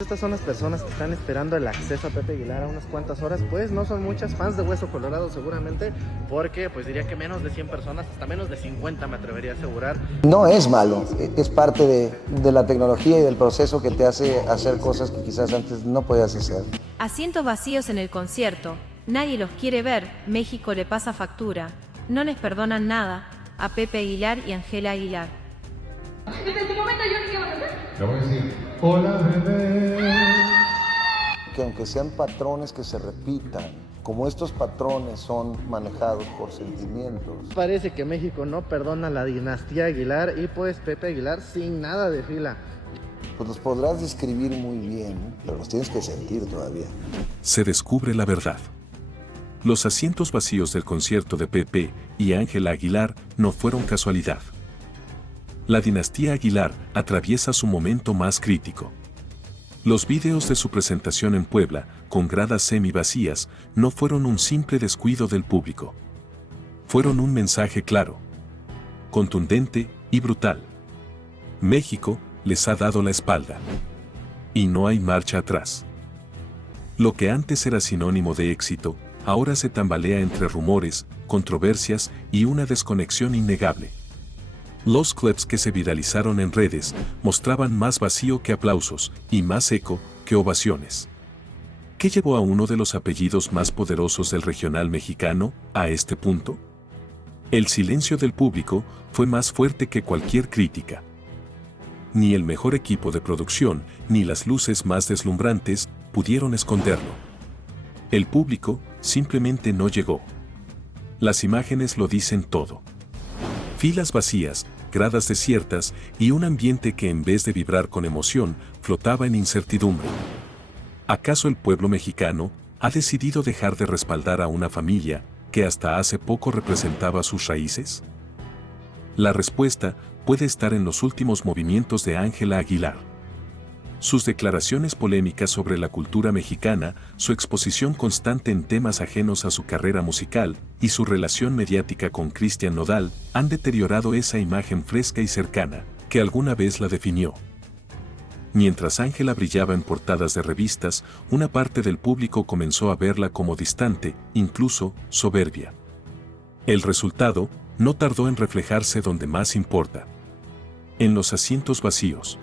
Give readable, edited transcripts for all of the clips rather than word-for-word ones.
Estas son las personas que están esperando el acceso a Pepe Aguilar a unas cuantas horas. Pues no son muchas, fans de Hueso Colorado seguramente, porque pues diría que menos de 100 personas, hasta menos de 50 me atrevería a asegurar. No es malo, es parte de la tecnología y del proceso que te hace hacer cosas que quizás antes no podías hacer. Asientos vacíos en el concierto, nadie los quiere ver, México le pasa factura, no les perdonan nada, a Pepe Aguilar y Ángela Aguilar. Desde este momento, Johnny, ¿qué vas a hacer? Le voy a decir, hola bebé. Que aunque sean patrones que se repitan, como estos patrones son manejados por sentimientos. Parece que México no perdona a la dinastía Aguilar y pues Pepe Aguilar sin nada de fila. Pues los podrás describir muy bien, pero los tienes que sentir todavía. Se descubre la verdad. Los asientos vacíos del concierto de Pepe y Ángela Aguilar no fueron casualidad. La dinastía Aguilar atraviesa su momento más crítico. Los vídeos de su presentación en Puebla, con gradas semivacías, no fueron un simple descuido del público. Fueron un mensaje claro, contundente y brutal. México les ha dado la espalda. Y no hay marcha atrás. Lo que antes era sinónimo de éxito, ahora se tambalea entre rumores, controversias y una desconexión innegable. Los clips que se viralizaron en redes mostraban más vacío que aplausos y más eco que ovaciones. ¿Qué llevó a uno de los apellidos más poderosos del regional mexicano a este punto? El silencio del público fue más fuerte que cualquier crítica. Ni el mejor equipo de producción ni las luces más deslumbrantes pudieron esconderlo. El público simplemente no llegó. Las imágenes lo dicen todo. Filas vacías, gradas desiertas y un ambiente que en vez de vibrar con emoción, flotaba en incertidumbre. ¿Acaso el pueblo mexicano ha decidido dejar de respaldar a una familia que hasta hace poco representaba sus raíces? La respuesta puede estar en los últimos movimientos de Ángela Aguilar. Sus declaraciones polémicas sobre la cultura mexicana, su exposición constante en temas ajenos a su carrera musical y su relación mediática con Cristian Nodal han deteriorado esa imagen fresca y cercana que alguna vez la definió. Mientras Ángela brillaba en portadas de revistas, una parte del público comenzó a verla como distante, incluso soberbia. El resultado no tardó en reflejarse donde más importa: en los asientos vacíos.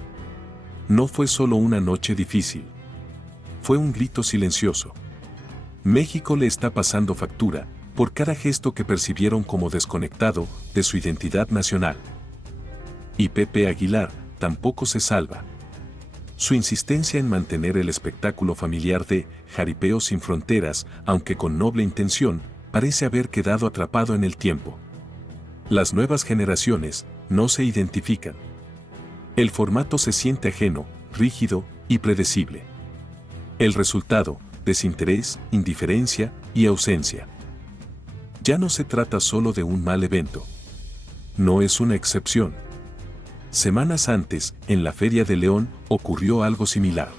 No fue solo una noche difícil. Fue un grito silencioso. México le está pasando factura por cada gesto que percibieron como desconectado de su identidad nacional. Y Pepe Aguilar tampoco se salva. Su insistencia en mantener el espectáculo familiar de Jaripeo sin fronteras, aunque con noble intención, parece haber quedado atrapado en el tiempo. Las nuevas generaciones no se identifican. El formato se siente ajeno, rígido y predecible. El resultado: desinterés, indiferencia y ausencia. Ya no se trata solo de un mal evento. No es una excepción. Semanas antes, en la Feria de León, ocurrió algo similar.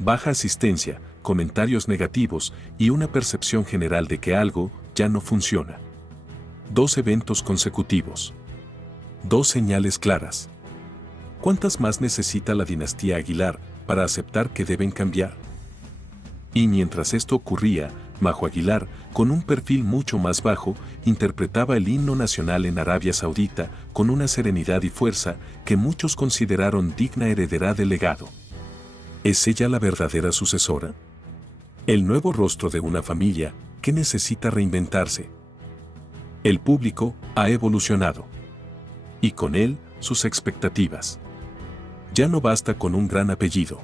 Baja asistencia, comentarios negativos y una percepción general de que algo ya no funciona. 2 eventos consecutivos. 2 señales claras. ¿Cuántas más necesita la dinastía Aguilar para aceptar que deben cambiar? Y mientras esto ocurría, Majo Aguilar, con un perfil mucho más bajo, interpretaba el himno nacional en Arabia Saudita con una serenidad y fuerza que muchos consideraron digna heredera del legado. ¿Es ella la verdadera sucesora? El nuevo rostro de una familia que necesita reinventarse. El público ha evolucionado. Y con él, sus expectativas. Ya no basta con un gran apellido.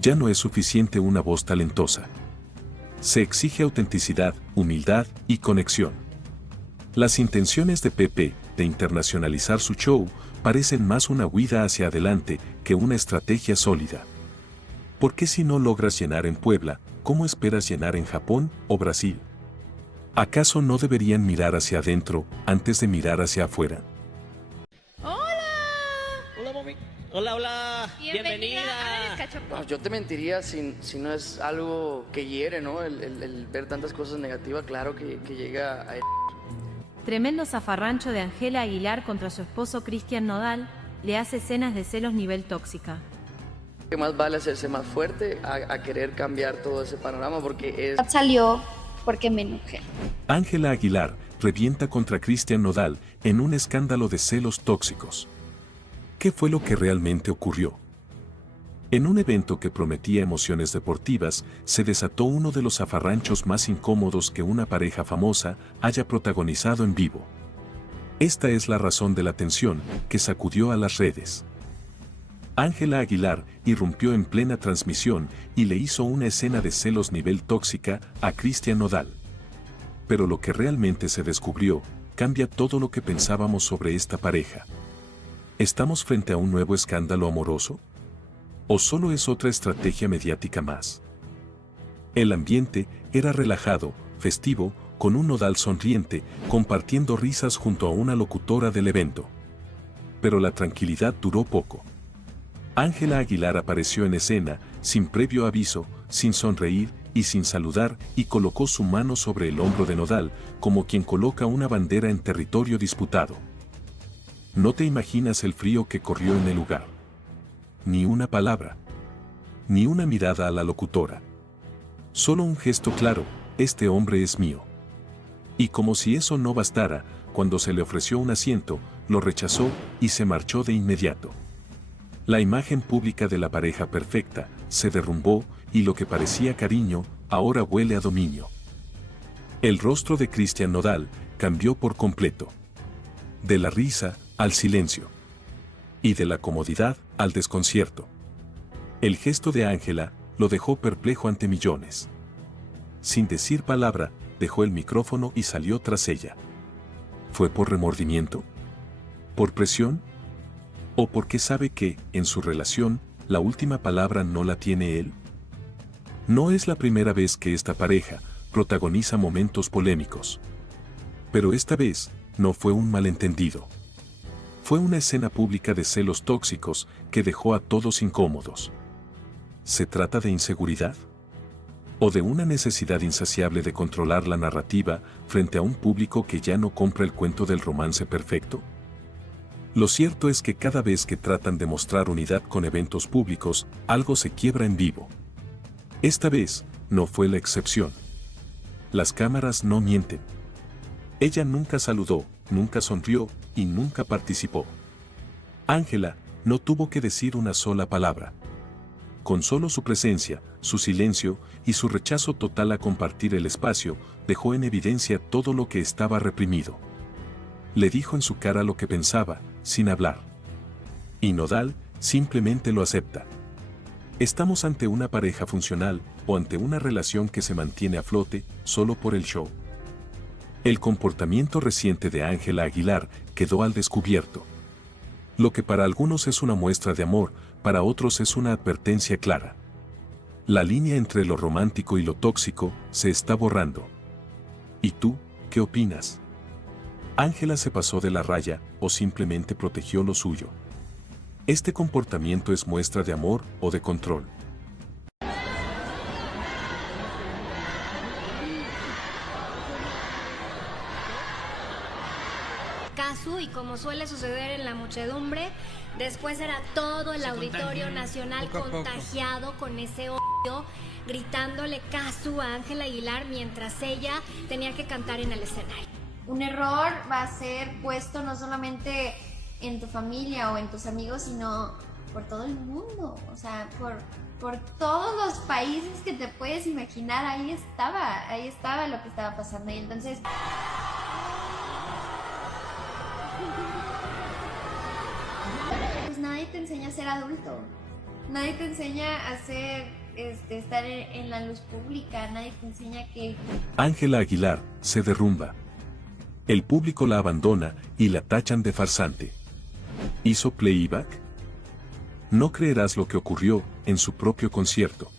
Ya no es suficiente una voz talentosa. Se exige autenticidad, humildad y conexión. Las intenciones de Pepe de internacionalizar su show parecen más una huida hacia adelante que una estrategia sólida. ¿Por qué si no logras llenar en Puebla, cómo esperas llenar en Japón o Brasil? ¿Acaso no deberían mirar hacia adentro antes de mirar hacia afuera? Hola, mami. Hola, hola. Bienvenida. No, yo te mentiría si no es algo que hiere, ¿no? El ver tantas cosas negativas, claro que llega a... Tremendo zafarrancho de Ángela Aguilar contra su esposo Cristian Nodal le hace escenas de celos nivel tóxica. Que más vale hacerse más fuerte a querer cambiar todo ese panorama porque es... Salió porque me enojé. Ángela Aguilar revienta contra Cristian Nodal en un escándalo de celos tóxicos. ¿Qué fue lo que realmente ocurrió? En un evento que prometía emociones deportivas, se desató uno de los zafarranchos más incómodos que una pareja famosa haya protagonizado en vivo. Esta es la razón de la tensión que sacudió a las redes. Ángela Aguilar irrumpió en plena transmisión y le hizo una escena de celos nivel tóxica a Cristian Nodal. Pero lo que realmente se descubrió cambia todo lo que pensábamos sobre esta pareja. ¿Estamos frente a un nuevo escándalo amoroso? ¿O solo es otra estrategia mediática más? El ambiente era relajado, festivo, con un Nodal sonriente, compartiendo risas junto a una locutora del evento. Pero la tranquilidad duró poco. Ángela Aguilar apareció en escena, sin previo aviso, sin sonreír y sin saludar, y colocó su mano sobre el hombro de Nodal, como quien coloca una bandera en territorio disputado. No te imaginas el frío que corrió en el lugar. Ni una palabra. Ni una mirada a la locutora. Solo un gesto claro: este hombre es mío. Y como si eso no bastara, cuando se le ofreció un asiento, lo rechazó y se marchó de inmediato. La imagen pública de la pareja perfecta se derrumbó y lo que parecía cariño, ahora huele a dominio. El rostro de Cristian Nodal cambió por completo. De la risa al silencio. Y de la comodidad al desconcierto. El gesto de Ángela lo dejó perplejo ante millones. Sin decir palabra, dejó el micrófono y salió tras ella. ¿Fue por remordimiento? ¿Por presión? ¿O porque sabe que, en su relación, la última palabra no la tiene él? No es la primera vez que esta pareja protagoniza momentos polémicos. Pero esta vez, no fue un malentendido. Fue una escena pública de celos tóxicos que dejó a todos incómodos. ¿Se trata de inseguridad? ¿O de una necesidad insaciable de controlar la narrativa frente a un público que ya no compra el cuento del romance perfecto? Lo cierto es que cada vez que tratan de mostrar unidad con eventos públicos, algo se quiebra en vivo. Esta vez, no fue la excepción. Las cámaras no mienten. Ella nunca saludó, nunca sonrió y nunca participó. Ángela no tuvo que decir una sola palabra. Con solo su presencia, su silencio y su rechazo total a compartir el espacio, dejó en evidencia todo lo que estaba reprimido. Le dijo en su cara lo que pensaba, sin hablar. Y Nodal simplemente lo acepta. ¿Estamos ante una pareja funcional o ante una relación que se mantiene a flote solo por el show? El comportamiento reciente de Ángela Aguilar quedó al descubierto. Lo que para algunos es una muestra de amor, para otros es una advertencia clara. La línea entre lo romántico y lo tóxico se está borrando. ¿Y tú, qué opinas? ¿Ángela se pasó de la raya o simplemente protegió lo suyo? ¿Este comportamiento es muestra de amor o de control? Y como suele suceder en la muchedumbre, después era todo el auditorio nacional contagiado con ese odio, gritándole Casu a Ángela Aguilar mientras ella tenía que cantar en el escenario. Un error va a ser puesto no solamente en tu familia o en tus amigos, sino por todo el mundo, o sea, por todos los países que te puedes imaginar. Ahí estaba lo que estaba pasando. Y entonces pues nadie te enseña a ser adulto, nadie te enseña a ser, estar en la luz pública, nadie te enseña que... Ángela Aguilar se derrumba. El público la abandona y la tachan de farsante. ¿Hizo playback? No creerás lo que ocurrió en su propio concierto.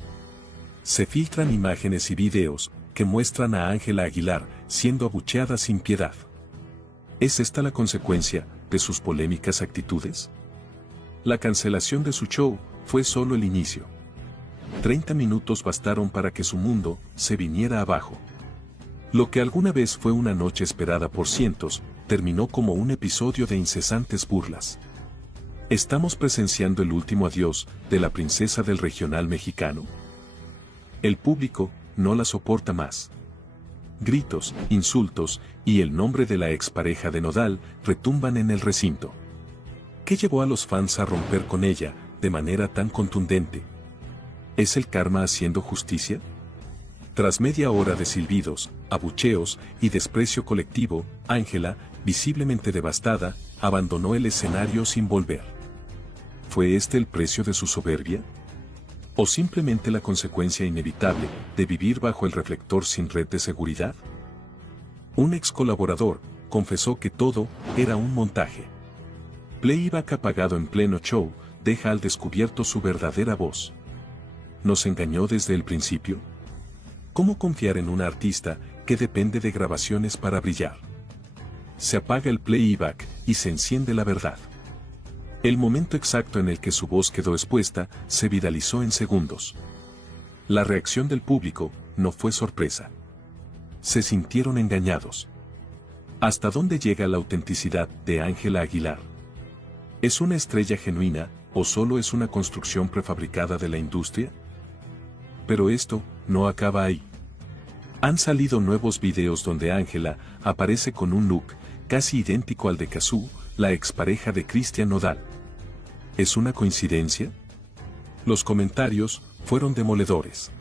Se filtran imágenes y videos que muestran a Ángela Aguilar siendo abucheada sin piedad. ¿Es esta la consecuencia de sus polémicas actitudes? La cancelación de su show fue solo el inicio. 30 minutos bastaron para que su mundo se viniera abajo. Lo que alguna vez fue una noche esperada por cientos, terminó como un episodio de incesantes burlas. Estamos presenciando el último adiós de la princesa del regional mexicano. El público no la soporta más. Gritos, insultos y el nombre de la expareja de Nodal retumban en el recinto. ¿Qué llevó a los fans a romper con ella de manera tan contundente? ¿Es el karma haciendo justicia? Tras media hora de silbidos, abucheos y desprecio colectivo, Ángela, visiblemente devastada, abandonó el escenario sin volver. ¿Fue este el precio de su soberbia? ¿O simplemente la consecuencia inevitable de vivir bajo el reflector sin red de seguridad? Un ex colaborador confesó que todo era un montaje. Playback apagado en pleno show deja al descubierto su verdadera voz. ¿Nos engañó desde el principio? ¿Cómo confiar en una artista que depende de grabaciones para brillar? Se apaga el playback y se enciende la verdad. El momento exacto en el que su voz quedó expuesta se viralizó en segundos. La reacción del público no fue sorpresa. Se sintieron engañados. ¿Hasta dónde llega la autenticidad de Ángela Aguilar? ¿Es una estrella genuina o solo es una construcción prefabricada de la industria? Pero esto no acaba ahí. Han salido nuevos videos donde Ángela aparece con un look casi idéntico al de 𝗖𝗓, la expareja de Cristian Nodal. ¿Es una coincidencia? Los comentarios fueron demoledores.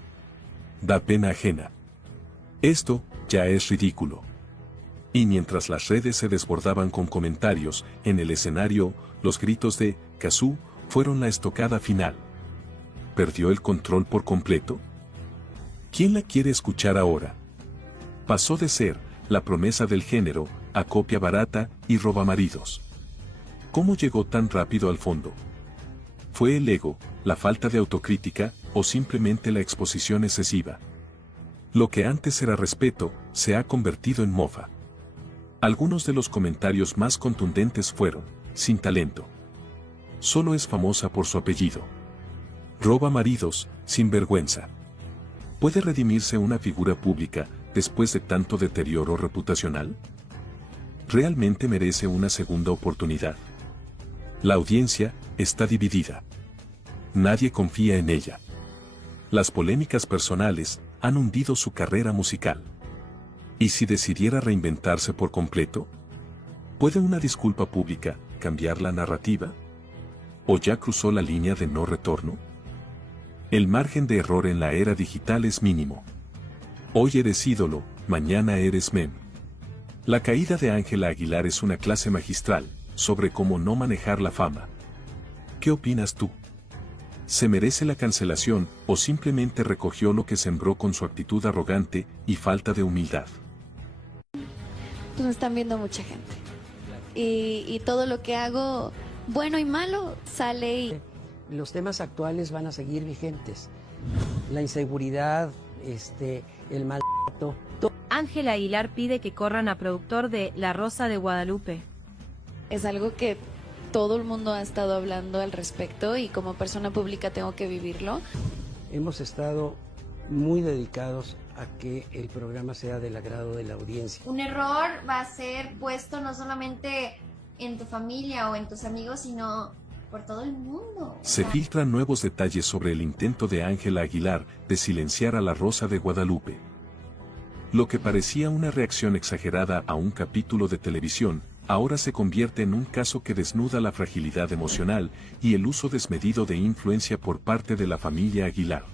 Da pena ajena. Esto ya es ridículo. Y mientras las redes se desbordaban con comentarios, en el escenario, los gritos de 𝗖𝗓 fueron la estocada final. ¿Perdió el control por completo? ¿Quién la quiere escuchar ahora? Pasó de ser la promesa del género a copia barata y robamaridos. ¿Cómo llegó tan rápido al fondo? ¿Fue el ego, la falta de autocrítica o simplemente la exposición excesiva? Lo que antes era respeto se ha convertido en mofa. Algunos de los comentarios más contundentes fueron: sin talento. Solo es famosa por su apellido. Roba maridos, sin vergüenza. ¿Puede redimirse una figura pública después de tanto deterioro reputacional? ¿Realmente merece una segunda oportunidad? La audiencia está dividida. Nadie confía en ella. Las polémicas personales han hundido su carrera musical. ¿Y si decidiera reinventarse por completo? ¿Puede una disculpa pública cambiar la narrativa? ¿O ya cruzó la línea de no retorno? El margen de error en la era digital es mínimo. Hoy eres ídolo, mañana eres meme. La caída de Ángela Aguilar es una clase magistral sobre cómo no manejar la fama. ¿Qué opinas tú? ¿Se merece la cancelación o simplemente recogió lo que sembró con su actitud arrogante y falta de humildad? Pues me están viendo mucha gente. Y todo lo que hago, bueno y malo, sale y... Los temas actuales van a seguir vigentes. La inseguridad, el maltrato. Ángela Aguilar pide que corran a productor de La Rosa de Guadalupe. Es algo que todo el mundo ha estado hablando al respecto y como persona pública tengo que vivirlo. Hemos estado muy dedicados a que el programa sea del agrado de la audiencia. Un error va a ser puesto no solamente en tu familia o en tus amigos, sino por todo el mundo. Se filtran nuevos detalles sobre el intento de Ángela Aguilar de silenciar a La Rosa de Guadalupe. Lo que parecía una reacción exagerada a un capítulo de televisión, ahora se convierte en un caso que desnuda la fragilidad emocional y el uso desmedido de influencia por parte de la familia Aguilar.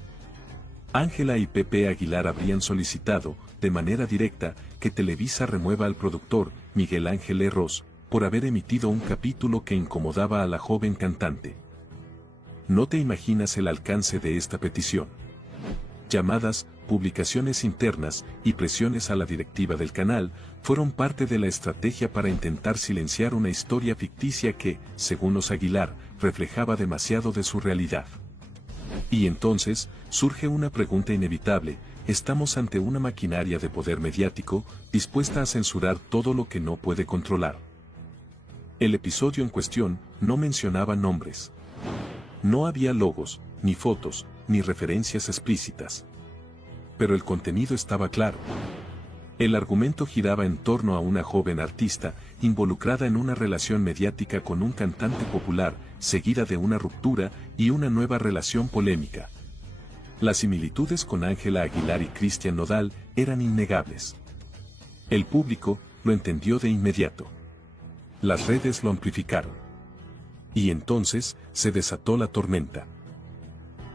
Ángela y Pepe Aguilar habrían solicitado, de manera directa, que Televisa remueva al productor, Miguel Ángel Erros, por haber emitido un capítulo que incomodaba a la joven cantante. No te imaginas el alcance de esta petición. Llamadas, publicaciones internas y presiones a la directiva del canal fueron parte de la estrategia para intentar silenciar una historia ficticia que, según los Aguilar, reflejaba demasiado de su realidad. Y entonces, surge una pregunta inevitable: ¿estamos ante una maquinaria de poder mediático dispuesta a censurar todo lo que no puede controlar? El episodio en cuestión no mencionaba nombres. No había logos, ni fotos, ni referencias explícitas. Pero el contenido estaba claro. El argumento giraba en torno a una joven artista involucrada en una relación mediática con un cantante popular, seguida de una ruptura y una nueva relación polémica. Las similitudes con Ángela Aguilar y Cristian Nodal eran innegables. El público lo entendió de inmediato. Las redes lo amplificaron. Y entonces se desató la tormenta.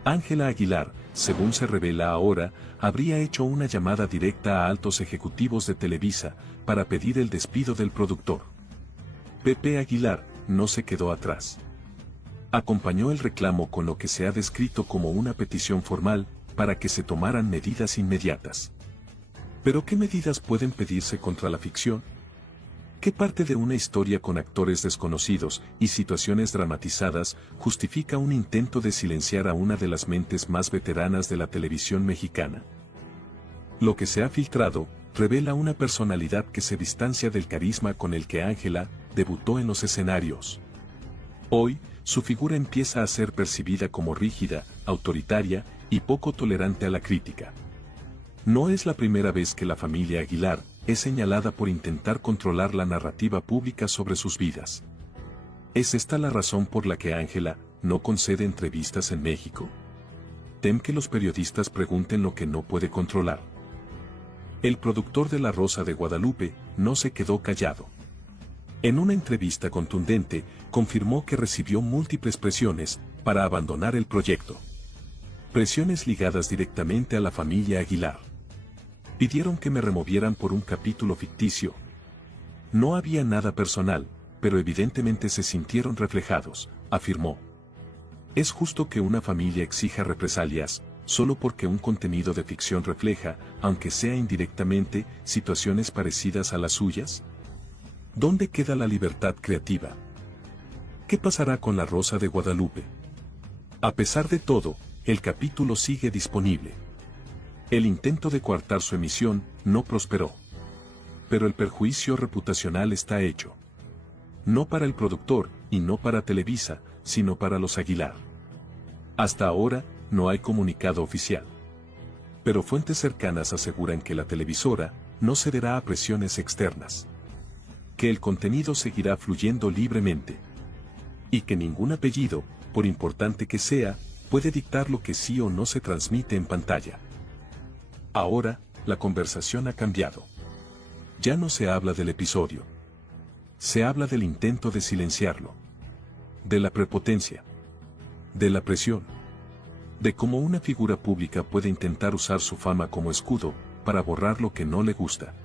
Ángela Aguilar, según se revela ahora, habría hecho una llamada directa a altos ejecutivos de Televisa para pedir el despido del productor. Pepe Aguilar no se quedó atrás. Acompañó el reclamo con lo que se ha descrito como una petición formal para que se tomaran medidas inmediatas. ¿Pero qué medidas pueden pedirse contra la ficción? ¿Qué parte de una historia con actores desconocidos y situaciones dramatizadas justifica un intento de silenciar a una de las mentes más veteranas de la televisión mexicana? Lo que se ha filtrado revela una personalidad que se distancia del carisma con el que Ángela debutó en los escenarios. Hoy, su figura empieza a ser percibida como rígida, autoritaria y poco tolerante a la crítica. No es la primera vez que la familia Aguilar es señalada por intentar controlar la narrativa pública sobre sus vidas. ¿Es esta la razón por la que Ángela no concede entrevistas en México? ¿Tem que los periodistas pregunten lo que no puede controlar? El productor de La Rosa de Guadalupe no se quedó callado. En una entrevista contundente, confirmó que recibió múltiples presiones para abandonar el proyecto. Presiones ligadas directamente a la familia Aguilar. Pidieron que me removieran por un capítulo ficticio. No había nada personal, pero evidentemente se sintieron reflejados, afirmó. ¿Es justo que una familia exija represalias, solo porque un contenido de ficción refleja, aunque sea indirectamente, situaciones parecidas a las suyas? ¿Dónde queda la libertad creativa? ¿Qué pasará con La Rosa de Guadalupe? A pesar de todo, el capítulo sigue disponible. El intento de coartar su emisión no prosperó. Pero el perjuicio reputacional está hecho. No para el productor y no para Televisa, sino para los Aguilar. Hasta ahora, no hay comunicado oficial. Pero fuentes cercanas aseguran que la televisora no cederá a presiones externas. Que el contenido seguirá fluyendo libremente. Y que ningún apellido, por importante que sea, puede dictar lo que sí o no se transmite en pantalla. Ahora, la conversación ha cambiado. Ya no se habla del episodio. Se habla del intento de silenciarlo. De la prepotencia. De la presión. De cómo una figura pública puede intentar usar su fama como escudo para borrar lo que no le gusta.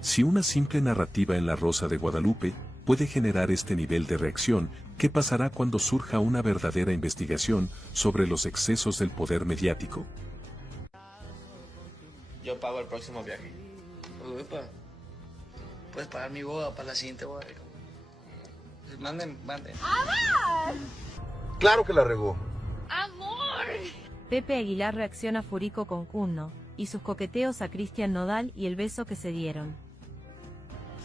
Si una simple narrativa en La Rosa de Guadalupe puede generar este nivel de reacción, ¿qué pasará cuando surja una verdadera investigación sobre los excesos del poder mediático? Yo pago el próximo viaje. Uepa. Puedes pagar mi boda para la siguiente boda. Manden. Claro que la regó. ¡Amor! Pepe Aguilar reacciona furico con 𝗠𝗏 y sus coqueteos a Cristian Nodal y el beso que se dieron.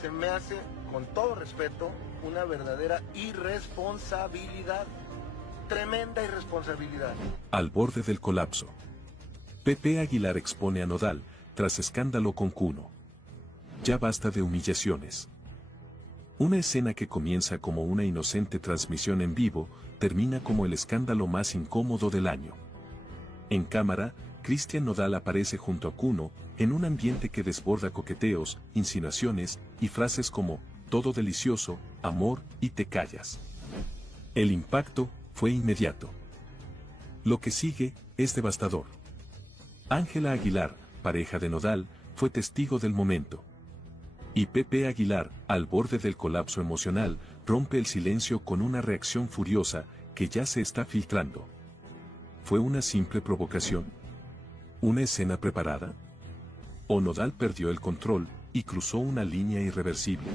Se me hace, con todo respeto, una verdadera irresponsabilidad. Tremenda irresponsabilidad. Al borde del colapso. Pepe Aguilar expone a Nodal, tras escándalo con 𝗠𝗏. Ya basta de humillaciones. Una escena que comienza como una inocente transmisión en vivo, termina como el escándalo más incómodo del año. En cámara, Cristian Nodal aparece junto a 𝗠𝗏, en un ambiente que desborda coqueteos, insinuaciones, y frases como, todo delicioso, amor, y te callas. El impacto fue inmediato. Lo que sigue es devastador. Ángela Aguilar, pareja de Nodal, fue testigo del momento. Y Pepe Aguilar, al borde del colapso emocional, rompe el silencio con una reacción furiosa que ya se está filtrando. ¿Fue una simple provocación? ¿Una escena preparada? ¿O Nodal perdió el control y cruzó una línea irreversible?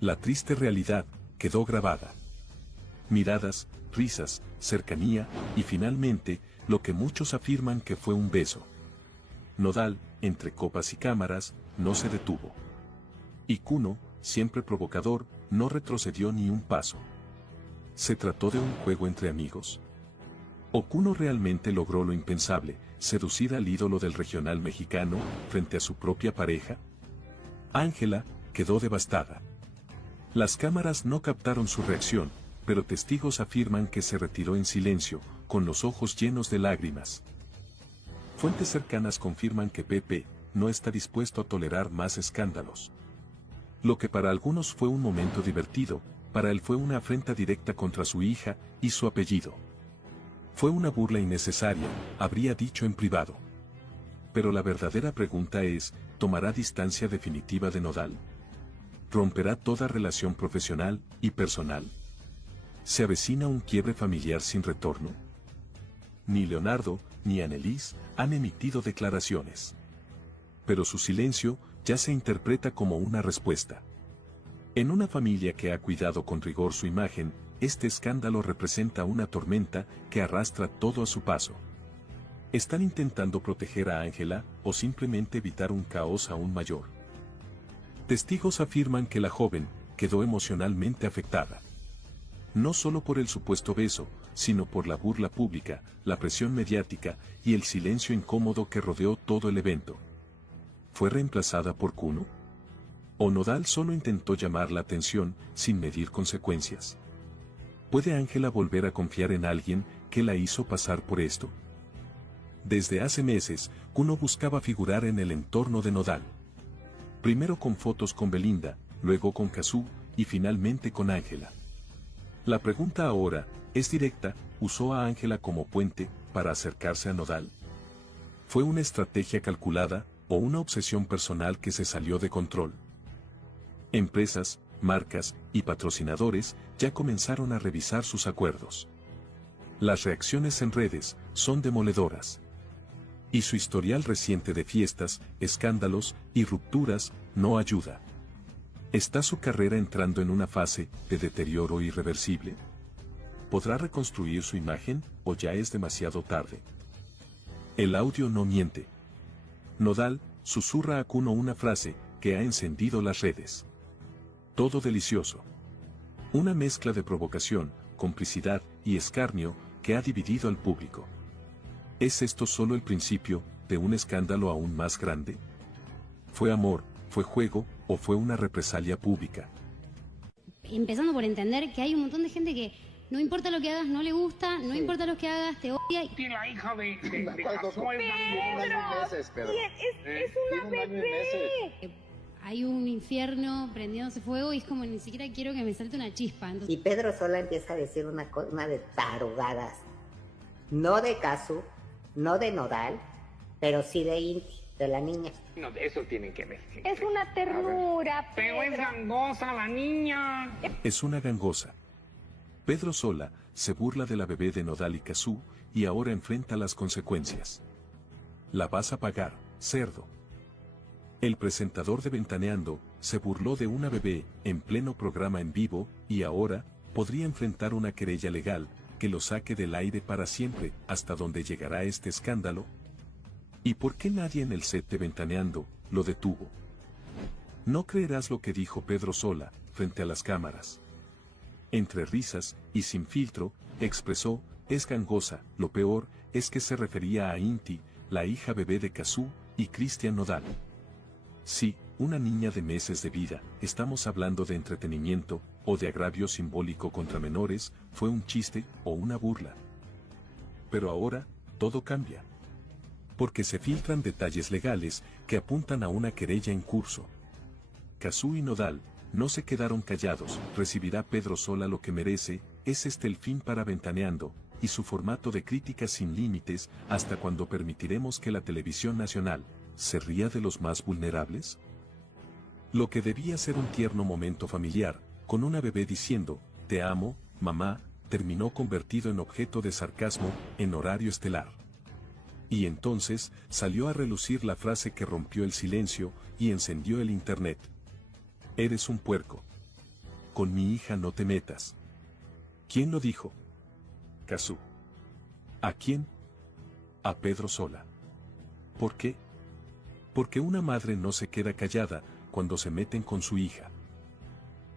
La triste realidad quedó grabada. Miradas, risas, cercanía y finalmente, lo que muchos afirman que fue un beso. Nodal, entre copas y cámaras, no se detuvo. Y 𝗠𝗏, siempre provocador, no retrocedió ni un paso. ¿Se trató de un juego entre amigos? Okuno realmente logró lo impensable, seducir al ídolo del regional mexicano frente a su propia pareja. Ángela quedó devastada. Las cámaras no captaron su reacción, pero testigos afirman que se retiró en silencio, con los ojos llenos de lágrimas. Fuentes cercanas confirman que Pepe no está dispuesto a tolerar más escándalos. Lo que para algunos fue un momento divertido, para él fue una afrenta directa contra su hija y su apellido. Fue una burla innecesaria, habría dicho en privado. Pero la verdadera pregunta es, ¿tomará distancia definitiva de Nodal? ¿Romperá toda relación profesional y personal? ¿Se avecina un quiebre familiar sin retorno? Ni Leonardo ni Annelise han emitido declaraciones. Pero su silencio ya se interpreta como una respuesta. En una familia que ha cuidado con rigor su imagen, este escándalo representa una tormenta que arrastra todo a su paso. ¿Están intentando proteger a Ángela o simplemente evitar un caos aún mayor? Testigos afirman que la joven quedó emocionalmente afectada. No solo por el supuesto beso, sino por la burla pública, la presión mediática y el silencio incómodo que rodeó todo el evento. ¿Fue reemplazada por Kuno? ¿O Nodal solo intentó llamar la atención sin medir consecuencias? ¿Puede Ángela volver a confiar en alguien que la hizo pasar por esto? Desde hace meses, Kuno buscaba figurar en el entorno de Nodal. Primero con fotos con Belinda, luego con 𝗖𝗓 y finalmente con Ángela. La pregunta ahora es directa: ¿usó a Ángela como puente para acercarse a Nodal? ¿Fue una estrategia calculada o una obsesión personal que se salió de control? Empresas, marcas y patrocinadores ya comenzaron a revisar sus acuerdos. Las reacciones en redes son demoledoras. Y su historial reciente de fiestas, escándalos y rupturas no ayuda. ¿Está su carrera entrando en una fase de deterioro irreversible? ¿Podrá reconstruir su imagen o ya es demasiado tarde? El audio no miente. Nodal susurra a Kuno una frase que ha encendido las redes. Todo delicioso. Una mezcla de provocación, complicidad y escarnio que ha dividido al público. ¿Es esto solo el principio de un escándalo aún más grande? ¿Fue amor, fue juego o fue una represalia pública? Empezando por entender que hay un montón de gente que no importa lo que hagas, no le gusta, no importa lo que hagas, te odia. Tiene la hija de Jesús. Es una bebé. Hay un infierno prendiéndose fuego y es como ni siquiera quiero que me salte una chispa. Y Pedro sola empieza a decir una de tarugadas. No de 𝗖𝗓, no de Nodal, pero sí de Inti, de la niña. No, eso tienen que ver. Es una ternura, Pero es gangosa la niña. Es una gangosa. Pedro Sola se burla de la bebé de Nodal y 𝗖𝗓 y ahora enfrenta las consecuencias. La vas a pagar, cerdo. El presentador de Ventaneando se burló de una bebé en pleno programa en vivo y ahora podría enfrentar una querella legal que lo saque del aire para siempre. ¿Hasta dónde llegará este escándalo? ¿Y por qué nadie en el set de Ventaneando lo detuvo? No creerás lo que dijo Pedro Sola frente a las cámaras. Entre risas y sin filtro, expresó: es gangosa. Lo peor es que se refería a Inti, la hija bebé de 𝗖𝗓 y Cristian Nodal. Sí, una niña de meses de vida. ¿Estamos hablando de entretenimiento o de agravio simbólico contra menores? ¿Fue un chiste o una burla? Pero ahora, todo cambia. Porque se filtran detalles legales que apuntan a una querella en curso. 𝗖𝗓 y Nodal no se quedaron callados. ¿Recibirá Pedro Sola lo que merece? ¿Es este el fin para Ventaneando y su formato de críticas sin límites? ¿Hasta cuándo permitiremos que la televisión nacional se ría de los más vulnerables? Lo que debía ser un tierno momento familiar, con una bebé diciendo: te amo, mamá, terminó convertido en objeto de sarcasmo en horario estelar. Y entonces salió a relucir la frase que rompió el silencio y encendió el internet. Eres un puerco. Con mi hija no te metas. ¿Quién lo dijo? 𝗖𝗓. ¿A quién? A Pedro Sola. ¿Por qué? Porque una madre no se queda callada cuando se meten con su hija.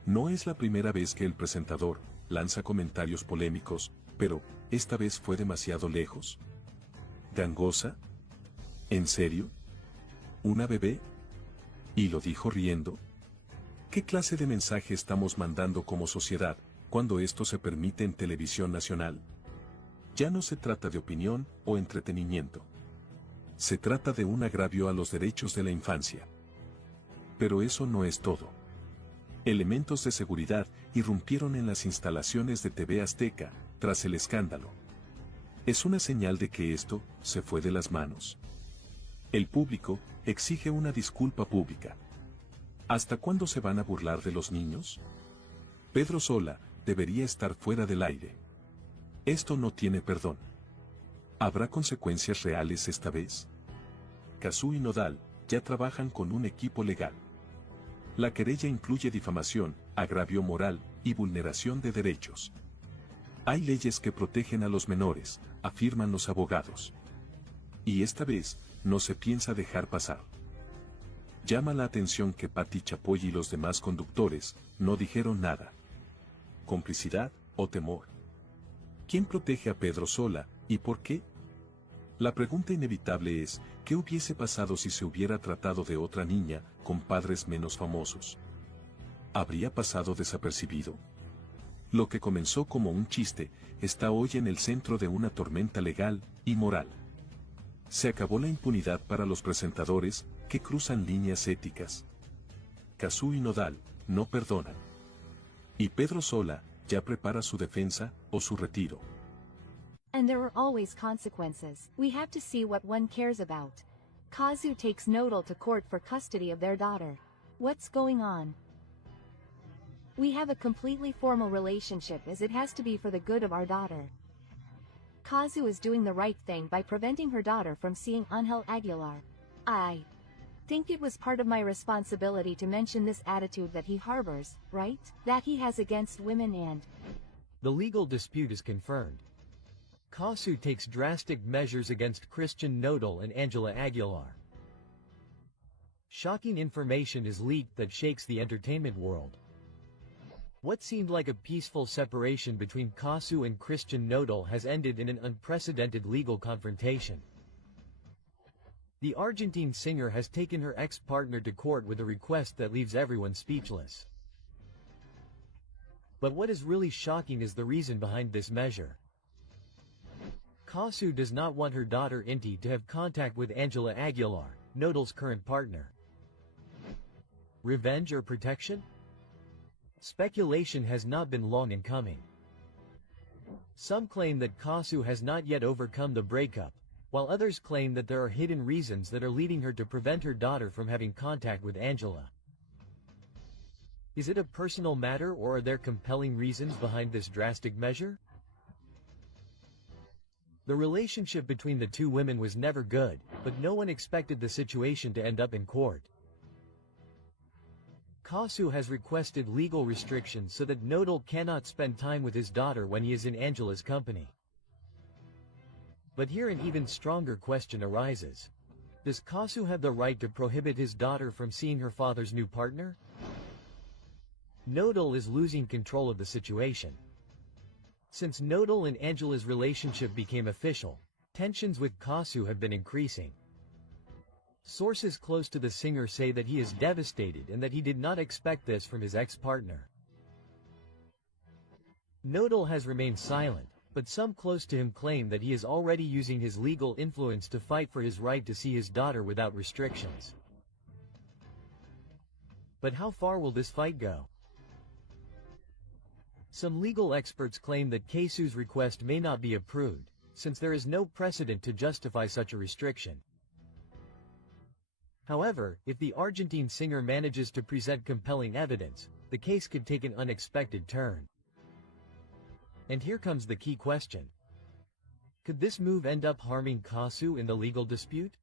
No es la primera vez que el presentador lanza comentarios polémicos, Pero, ¿esta vez fue demasiado lejos? ¿Gangosa? ¿En serio? ¿Una bebé? ¿Y lo dijo riendo? ¿Qué clase de mensaje estamos mandando como sociedad, cuando esto se permite en televisión nacional? Ya no se trata de opinión o entretenimiento. Se trata de un agravio a los derechos de la infancia. Pero eso no es todo. Elementos de seguridad irrumpieron en las instalaciones de TV Azteca, tras el escándalo. ¿Es una señal de que esto se fue de las manos? El público exige una disculpa pública. ¿Hasta cuándo se van a burlar de los niños? Pedro Sola debería estar fuera del aire. Esto no tiene perdón. ¿Habrá consecuencias reales esta vez? 𝗖𝗓 y Nodal ya trabajan con un equipo legal. La querella incluye difamación, agravio moral y vulneración de derechos. Hay leyes que protegen a los menores, afirman los abogados. Y esta vez, no se piensa dejar pasar. Llama la atención que Pati Chapoy y los demás conductores no dijeron nada. ¿Complicidad o temor? ¿Quién protege a Pedro Sola y por qué? La pregunta inevitable es, ¿qué hubiese pasado si se hubiera tratado de otra niña, con padres menos famosos? ¿Habría pasado desapercibido? Lo que comenzó como un chiste, está hoy en el centro de una tormenta legal y moral. Se acabó la impunidad para los presentadores, que cruzan líneas éticas. 𝗖𝗓 y Nodal, no perdonan. Y Pedro Sola, ya prepara su defensa, o su retiro. And there are always consequences. We have to see what one cares about. 𝗁𝗂 takes Nodal to court for custody of their daughter. What's going on? We have a completely formal relationship as it has to be for the good of our daughter. 𝗁𝗂 is doing the right thing by preventing her daughter from seeing Ángela Aguilar. I think it was part of my responsibility to mention this attitude that he harbors, right? That he has against women and... The legal dispute is confirmed. 𝗁𝗂 takes drastic measures against Christian Nodal and Ángela Aguilar. Shocking information is leaked that shakes the entertainment world. What seemed like a peaceful separation between 𝗁𝗂 and Christian Nodal has ended in an unprecedented legal confrontation. The Argentine singer has taken her ex-partner to court with a request that leaves everyone speechless. But what is really shocking is the reason behind this measure. 𝗁𝗂 does not want her daughter 𝗖𝗓𝗓 to have contact with Ángela Aguilar, Nodal's current partner. Revenge or protection? Speculation has not been long in coming. Some claim that 𝗁𝗂 has not yet overcome the breakup, while others claim that there are hidden reasons that are leading her to prevent her daughter from having contact with Ángela. Is it a personal matter or are there compelling reasons behind this drastic measure? The relationship between the two women was never good, but no one expected the situation to end up in court. 𝗁𝗂 has requested legal restrictions so that Nodal cannot spend time with his daughter when he is in Ángela's company. But here an even stronger question arises. Does 𝗁𝗂 have the right to prohibit his daughter from seeing her father's new partner? Nodal is losing control of the situation. Since Nodal and Ángela's relationship became official, tensions with 𝗁𝗂 have been increasing. Sources close to the singer say that he is devastated and that he did not expect this from his ex-partner. Nodal has remained silent, but some close to him claim that he is already using his legal influence to fight for his right to see his daughter without restrictions. But how far will this fight go? Some legal experts claim that 𝗂𝗓's request may not be approved, since there is no precedent to justify such a restriction. However, if the Argentine singer manages to present compelling evidence, the case could take an unexpected turn. And here comes the key question. Could this move end up harming 𝗁𝗂 in the legal dispute?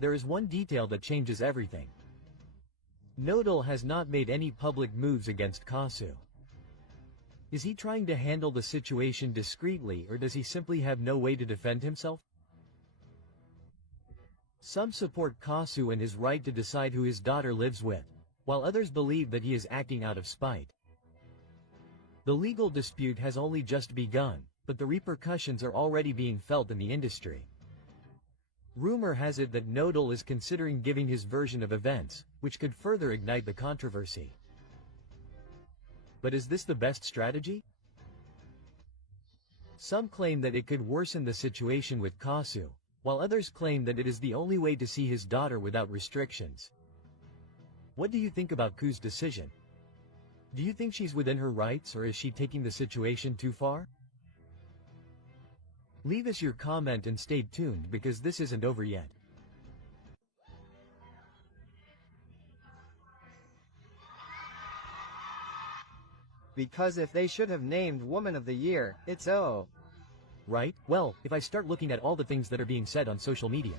There is one detail that changes everything. Nodal has not made any public moves against 𝗁𝗂. Is he trying to handle the situation discreetly or does he simply have no way to defend himself? Some support 𝗁𝗂 and his right to decide who his daughter lives with, while others believe that he is acting out of spite. The legal dispute has only just begun, but the repercussions are already being felt in the industry. Rumor has it that Nodal is considering giving his version of events, which could further ignite the controversy. But is this the best strategy? Some claim that it could worsen the situation with 𝗂𝗚𝗚, while others claim that it is the only way to see his daughter without restrictions. What do you think about 𝗂𝗚's decision? Do you think she's within her rights, or is she taking the situation too far? Leave us your comment and stay tuned because this isn't over yet. Because if they should have named Woman of the Year, it's O. Right? Well, if I start looking at all the things that are being said on social media.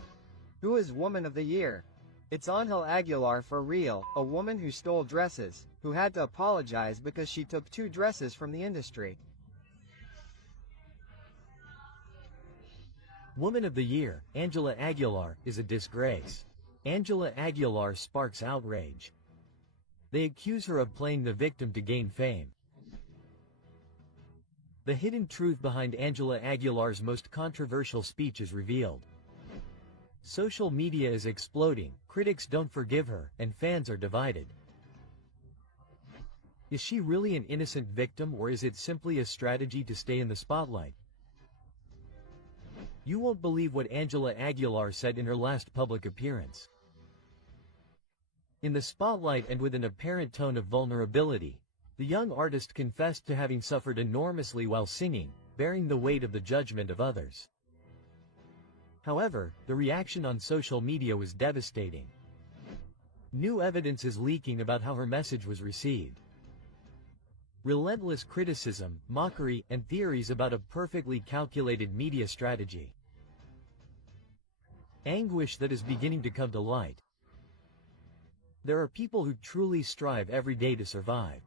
Who is Woman of the Year? It's Ángela Aguilar for real, a woman who stole dresses, who had to apologize because she took 2 dresses from the industry. Woman of the Year, Ángela Aguilar, is a disgrace. Ángela Aguilar sparks outrage. They accuse her of playing the victim to gain fame. The hidden truth behind Ángela Aguilar's most controversial speech is revealed. Social media is exploding, critics don't forgive her, and fans are divided. Is she really an innocent victim, or is it simply a strategy to stay in the spotlight? You won't believe what Ángela Aguilar said in her last public appearance. In the spotlight and with an apparent tone of vulnerability, the young artist confessed to having suffered enormously while singing, bearing the weight of the judgment of others. However, the reaction on social media was devastating. New evidence is leaking about how her message was received. Relentless criticism, mockery, and theories about a perfectly calculated media strategy. Anguish that is beginning to come to light. There are people who truly strive every day to survive.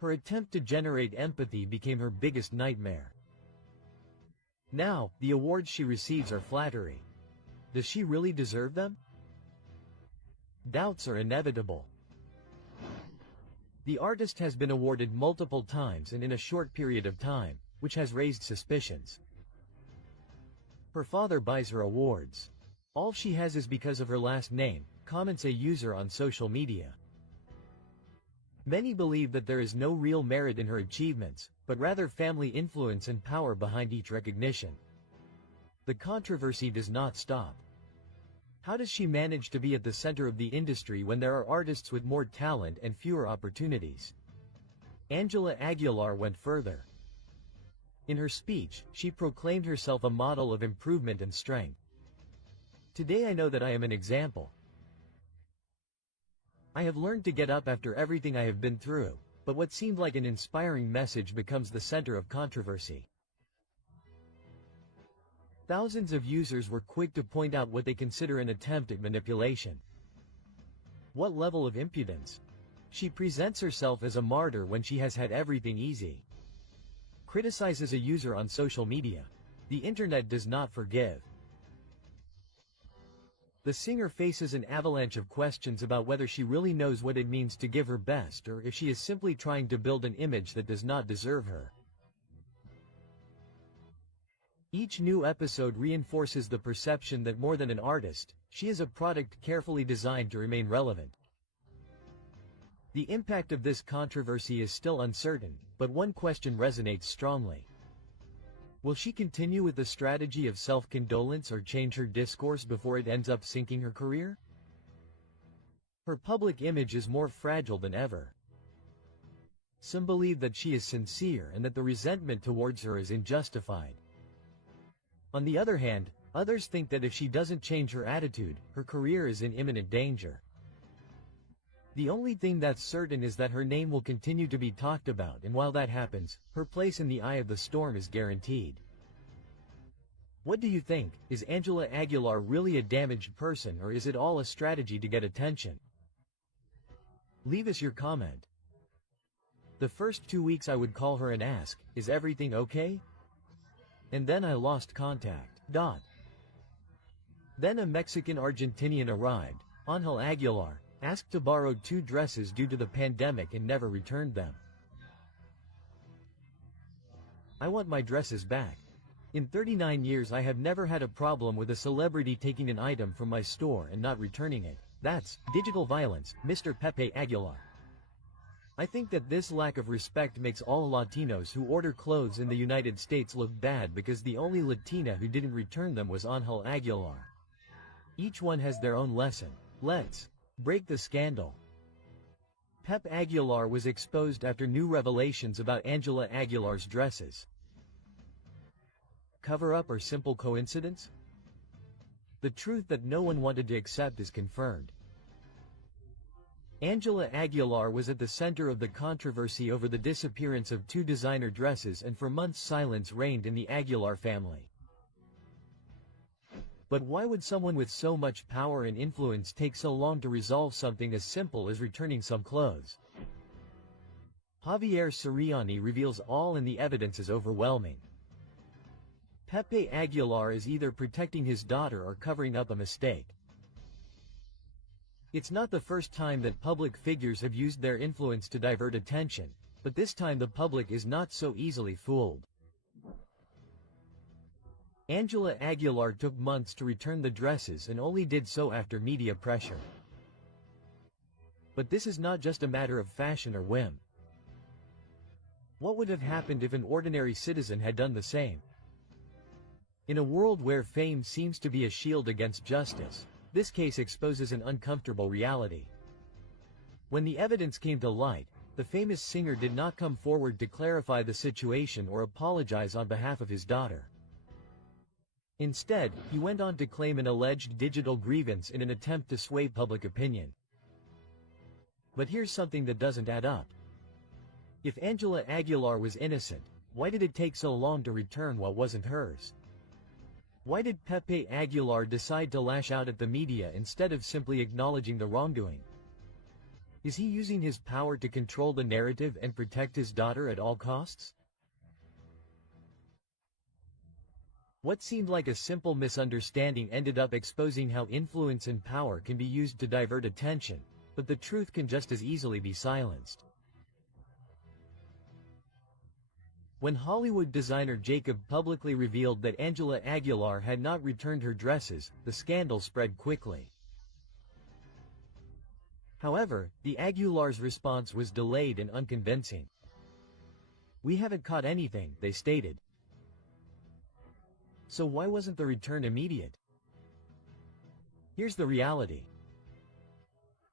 Her attempt to generate empathy became her biggest nightmare. Now, the awards she receives are flattery. Does she really deserve them? Doubts are inevitable. The artist has been awarded multiple times and in a short period of time, which has raised suspicions. Her father buys her awards. All she has is because of her last name, comments a user on social media. Many believe that there is no real merit in her achievements, but rather family influence and power behind each recognition. The controversy does not stop. How does she manage to be at the center of the industry when there are artists with more talent and fewer opportunities? Ángela Aguilar went further. In her speech, she proclaimed herself a model of improvement and strength. Today I know that I am an example. I have learned to get up after everything I have been through, but what seemed like an inspiring message becomes the center of controversy. Thousands of users were quick to point out what they consider an attempt at manipulation. What level of impudence? She presents herself as a martyr when she has had everything easy. Criticizes a user on social media. The internet does not forgive. The singer faces an avalanche of questions about whether she really knows what it means to give her best or if she is simply trying to build an image that does not deserve her. Each new episode reinforces the perception that more than an artist, she is a product carefully designed to remain relevant. The impact of this controversy is still uncertain, but one question resonates strongly. Will she continue with the strategy of self-condolence or change her discourse before it ends up sinking her career? Her public image is more fragile than ever. Some believe that she is sincere and that the resentment towards her is unjustified. On the other hand, others think that if she doesn't change her attitude, her career is in imminent danger. The only thing that's certain is that her name will continue to be talked about, and while that happens, her place in the eye of the storm is guaranteed. What do you think? Is Ángela Aguilar really a damaged person, or is it all a strategy to get attention? Leave us your comment. The first 2 weeks I would call her and ask, is everything okay? And then I lost contact. Then a Mexican Argentinian arrived, Ángel Aguilar, asked to borrow 2 dresses due to the pandemic and never returned them. I want my dresses back. In 39 years I have never had a problem with a celebrity taking an item from my store and not returning it. That's digital violence, Mr. Pepe Aguilar. I think that this lack of respect makes all Latinos who order clothes in the United States look bad because the only Latina who didn't return them was Ángela Aguilar. Each one has their own lesson. Let's break the scandal. Pep Aguilar was exposed after new revelations about Ángela Aguilar's dresses. Cover-up or simple coincidence? The truth that no one wanted to accept is confirmed. Ángela Aguilar was at the center of the controversy over the disappearance of 2 designer dresses, and for months silence reigned in the Aguilar family. But why would someone with so much power and influence take so long to resolve something as simple as returning some clothes? Javier Siriani reveals all, and the evidence is overwhelming. Pepe Aguilar is either protecting his daughter or covering up a mistake. It's not the first time that public figures have used their influence to divert attention, but this time the public is not so easily fooled. Ángela Aguilar took months to return the dresses and only did so after media pressure. But this is not just a matter of fashion or whim. What would have happened if an ordinary citizen had done the same? In a world where fame seems to be a shield against justice, this case exposes an uncomfortable reality. When the evidence came to light, the famous singer did not come forward to clarify the situation or apologize on behalf of his daughter. Instead, he went on to claim an alleged digital grievance in an attempt to sway public opinion. But here's something that doesn't add up. If Ángela Aguilar was innocent, why did it take so long to return what wasn't hers? Why did Pepe Aguilar decide to lash out at the media instead of simply acknowledging the wrongdoing? Is he using his power to control the narrative and protect his daughter at all costs? What seemed like a simple misunderstanding ended up exposing how influence and power can be used to divert attention, but the truth can just as easily be silenced. When Hollywood designer Jacob publicly revealed that Ángela Aguilar had not returned her dresses, the scandal spread quickly. However, the Aguilars' response was delayed and unconvincing. "We haven't caught anything," they stated. So why wasn't the return immediate? Here's the reality.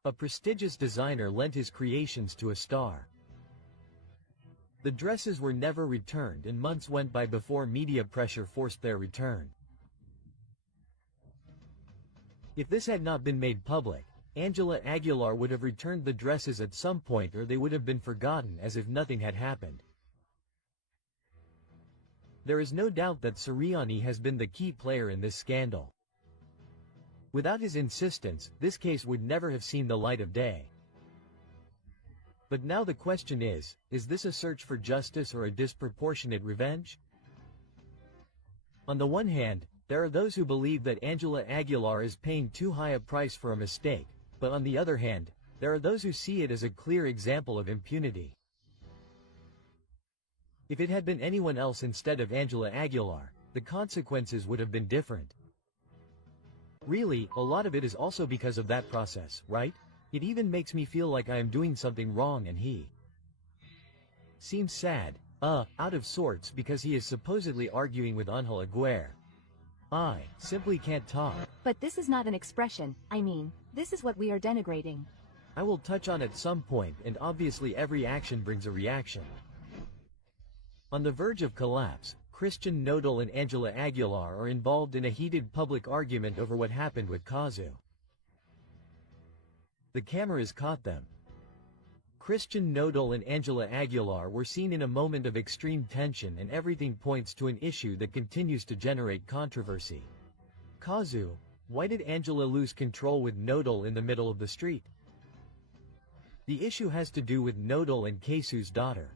A prestigious designer lent his creations to a star. The dresses were never returned, and months went by before media pressure forced their return. If this had not been made public, Ángela Aguilar would have returned the dresses at some point, or they would have been forgotten as if nothing had happened. There is no doubt that Siriani has been the key player in this scandal. Without his insistence, this case would never have seen the light of day. But now the question is this a search for justice or a disproportionate revenge? On the one hand, there are those who believe that Ángela Aguilar is paying too high a price for a mistake, but on the other hand, there are those who see it as a clear example of impunity. If it had been anyone else instead of Ángela Aguilar, the consequences would have been different. Really, a lot of it is also because of that process, right? It even makes me feel like I am doing something wrong and he seems sad, out of sorts because he is supposedly arguing with Ángel Aguilar. I simply can't talk. But this is not an expression, I mean, this is what we are denigrating. I will touch on at some point, and obviously every action brings a reaction. On the verge of collapse, Christian Nodal and Ángela Aguilar are involved in a heated public argument over what happened with 𝗂𝗎. The cameras caught them. Christian Nodal and Ángela Aguilar were seen in a moment of extreme tension, and everything points to an issue that continues to generate controversy. 𝗂𝗎, why did Ángela lose control with Nodal in the middle of the street? The issue has to do with Nodal and 𝗖𝗎's daughter.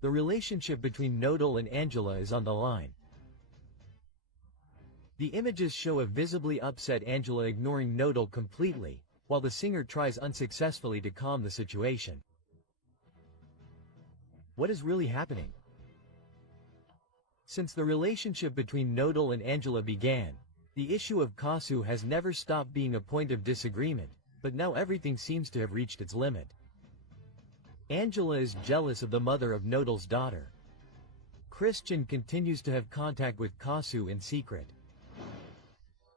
The relationship between Nodal and Ángela is on the line. The images show a visibly upset Ángela ignoring Nodal completely, while the singer tries unsuccessfully to calm the situation. What is really happening? Since the relationship between 𝗖𝗏 and Angela began, the issue of 𝗂𝗚 has never stopped being a point of disagreement, but now everything seems to have reached its limit. Angela is jealous of the mother of 𝗖𝗏's daughter. Christian continues to have contact with 𝗂𝗚 in secret.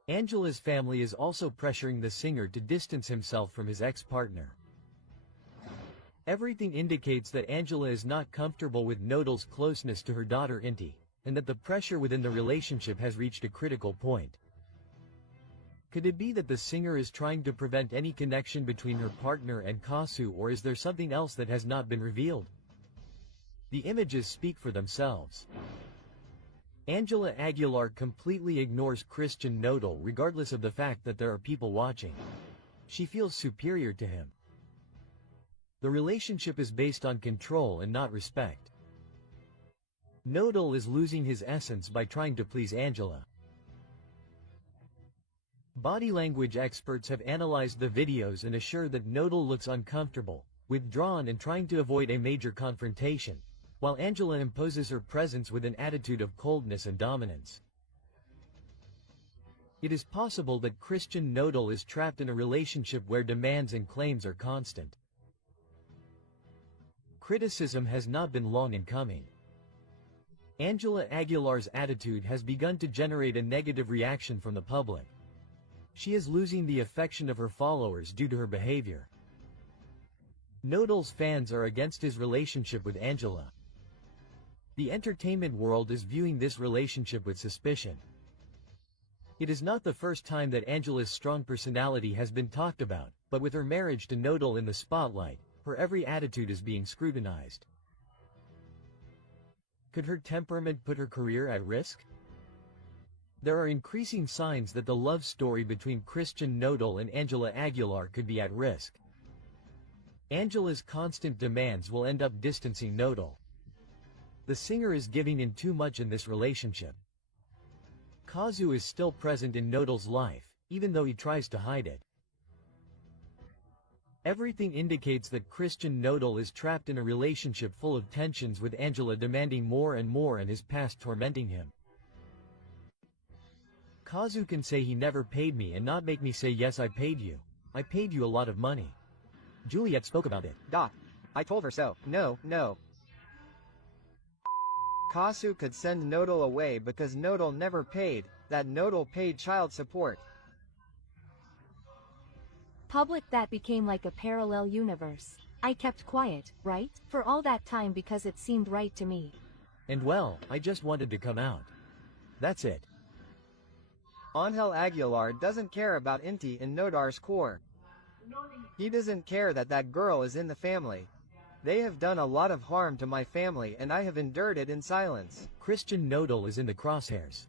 Angela's family is also pressuring the singer to distance himself from his ex-partner. Everything indicates that Angela is not comfortable with 𝗖𝗏's closeness to her daughter 𝗖𝗐, and that the pressure within the relationship has reached a critical point. Could it be that the singer is trying to prevent any connection between her partner and 𝗂𝗚, or is there something else that has not been revealed? The images speak for themselves. Ángela Aguilar completely ignores Christian 𝗖𝗏 regardless of the fact that there are people watching. She feels superior to him. The relationship is based on control and not respect. 𝗖𝗏 is losing his essence by trying to please Angela. Body language experts have analyzed the videos and assure that 𝗖𝗏 looks uncomfortable, withdrawn and trying to avoid a major confrontation, while Angela imposes her presence with an attitude of coldness and dominance. It is possible that Christian 𝗖𝗏 is trapped in a relationship where demands and claims are constant. Criticism has not been long in coming. Ángela Aguilar's attitude has begun to generate a negative reaction from the public. She is losing the affection of her followers due to her behavior. 𝗖𝗏's fans are against his relationship with Angela. The entertainment world is viewing this relationship with suspicion. It is not the first time that Angela's strong personality has been talked about, but with her marriage to 𝗖𝗏 in the spotlight, her every attitude is being scrutinized. Could her temperament put her career at risk? There are increasing signs that the love story between Christian 𝗖𝗏 and Ángela Aguilar could be at risk. Angela's constant demands will end up distancing 𝗖𝗏. The singer is giving in too much in this relationship. 𝗂𝗚 is still present in 𝗖𝗏's life, even though he tries to hide it. Everything indicates that Christian 𝗖𝗏 is trapped in a relationship full of tensions, with Angela demanding more and more and his past tormenting him. 𝗂𝗚 can say he never paid me and not make me say yes, I paid you. I paid you a lot of money. Juliet spoke about it. Doc, I told her so. No. 𝗂𝗚 could send 𝗖𝗏 away because 𝗖𝗏 never paid, that 𝗖𝗏 paid child support. Public, that became like a parallel universe. I kept quiet, right? For all that time because it seemed right to me. And well, I just wanted to come out. That's it. Ángel Aguilar doesn't care about 𝗖𝗐 in 𝗖𝗏's core. He doesn't care that that girl is in the family. They have done a lot of harm to my family and I have endured it in silence. Christian 𝗖𝗏 is in the crosshairs.